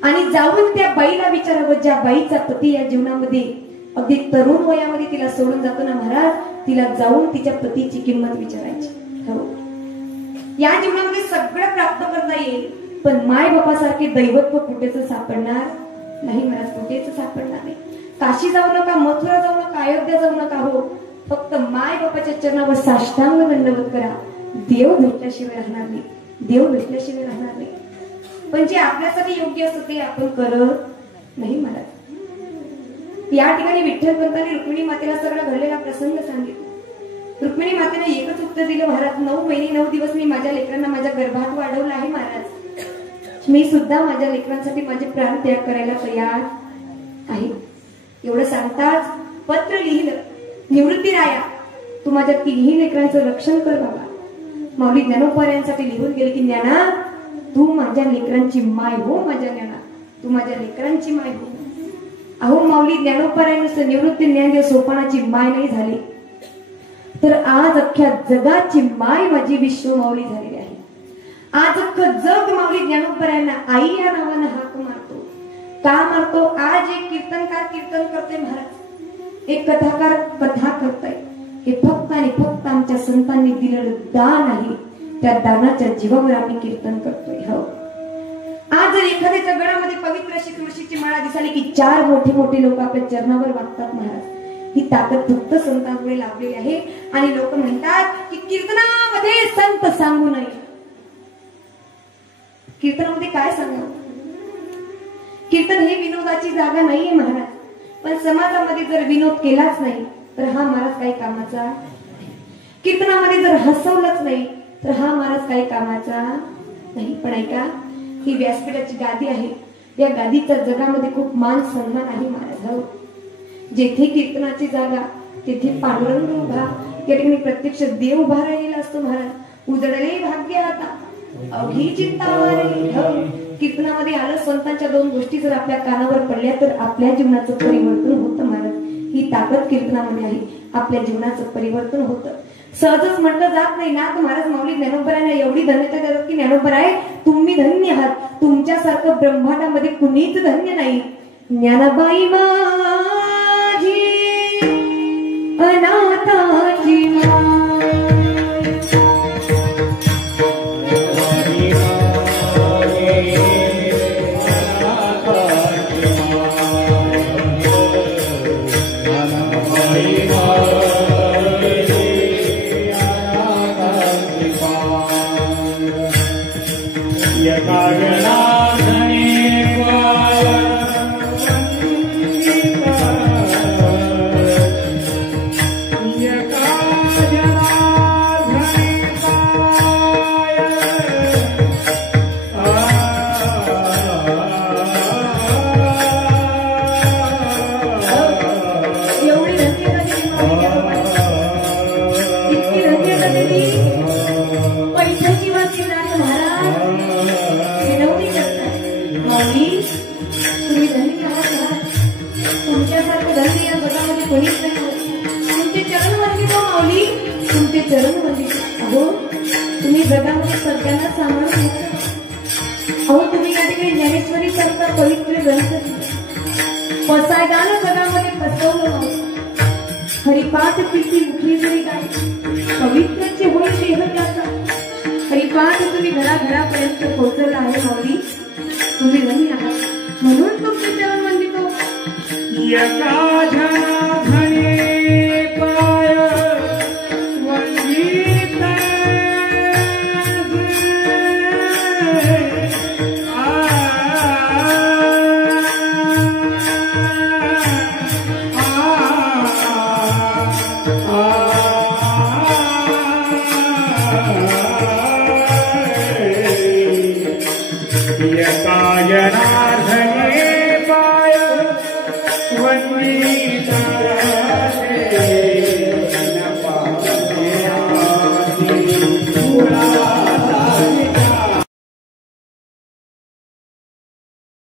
आणि जाऊन त्या बाईला विचारावं, ज्या बाईचा पती या जीवनामध्ये अगदी तरुण वयामध्ये तिला सोडून जातो ना महाराज, तिला जाऊन तिच्या पतीची किंमत विचारायची. हो, या जीवनामध्ये सगळं प्राप्त करता येईल, पण माय बापासारखे दैवत्व कुठेच सापडणार नाही महाराज, कुठेच सापडणार नाही. काशी जाऊ नका, मथुरा जाऊ नका, अयोध्या जाऊ नका. हो, फक्त माय बापाच्या चरणावर साष्टांग दंडवत करा. देव भेटल्याशिवाय राहणार नाही, देव भेटल्याशिवाय राहणार नाही. पण जे आपल्यासाठी योग्य असतं ते आपण करत नाही महाराज. या ठिकाणी विठ्ठल पंतांनी रुक्मिणी मातेला सगळा घडलेला प्रसंग सांगितला. रुक्मिणी मातेने एकच उत्तर दिलं, महाराज 9 महिने 9 दिवस मी माझ्या लेकरांना माझ्या गर्भात वाढवलं आहे महाराज. मी सुद्धा माझ्या लेकरांसाठी माझे प्राण त्याग करायला तयार आहे. एवढं सांगताच पत्र लिहिलं, निवृत्ती राया तू माझ्या तिन्ही लेकरांचं रक्षण कर बाबा. माऊली ज्ञानोपाऱ्यांसाठी लिहून गेले की ज्ञाना तू माझ्या लेकरांची माय हो, माझ्या ज्ञाना तू माझ्या लेकरांची माय हो. अहो माऊली ज्ञानोपाऱ्यांनुसार निवृत्ती ज्ञानदेव सोपानाची माय नाही झाली तर आज अख्ख्या जगाची माय माझी विश्व माऊली झालेली आहे. आज अख्खं जग माऊली ज्ञानोपाऱ्यांना आई या नावानं हाक मारतो. का मारतो? आज एक कीर्तनकार कीर्तन करते महाराज, एक कथाकार कथा करताय, हे फक्त आणि फक्त आमच्या संतांनी दिलेलं दान आहे. त्या दानाच्या जीवावर आम्ही कीर्तन करतोय. हो, आज जर एखाद्याच्या गळ्यामध्ये पवित्र अशी तुळशीची माळा दिसाली की 4 मोठे मोठे लोक आपल्या चरणावर वागतात महाराज. ही ताकद फक्त संतांमुळे लाभलेली आहे. आणि लोक म्हणतात की कीर्तनामध्ये संत सांगू नये. कीर्तनामध्ये काय सांगावं? कीर्तन हे विनोदाची जागा नाहीये महाराज. पण समाजामध्ये जर विनोद केलाच नाही तर हा महाराज काही कामाचा. कीर्तनामध्ये जर हसवलंच नाही तर हा महाराज काही कामाचा नाही. पण ऐका, ही व्यासपीठाची गादी आहे, या गादीच्या जगामध्ये खूप मान सन्मान आहे महाराज. हो, जेथे कीर्तनाची जागा तेथे पांडुरंग उभा, या ठिकाणी प्रत्यक्ष देव उभा राहिलेला असतो महाराज. उजळले भाग्य आता अवघी चिंता वारी. कीर्तनामध्ये आलं, संतांच्या 2 गोष्टी जर आपल्या कानावर पडल्या तर आपल्या जीवनाचं परिवर्तन होतं महाराज. ही ताकद कीर्तनामध्ये आहे, आपल्या जीवनाचं परिवर्तन होतं. सहजच म्हटलं जात नाही ना. तर महाराज माऊली ज्ञानोबरांना एवढी धन्यता देतात की ज्ञानोबर आहे तुम्ही धन्य आहात. तुमच्यासारखं ब्रह्मांडामध्ये कुणीच धन्य नाही. ज्ञानाबाई माझी अनाथाची तुम्ही जगामध्ये सगळ्यांना सांभाळून अहो तुम्ही या ठिकाणी ज्ञानेश्वरी करता पवित्र ग्रंथ पसायदानं जगामध्ये फसवलं नव्हतं. हरिपाठ तिची मुखी जरी काय पवित्रचे होय देह त्याचा. हरिपाठ तुम्ही घराघरापर्यंत पोहोचवला आहे माऊली. तुम्ही धन्य आहात म्हणून तुमचे चरण वंदितो.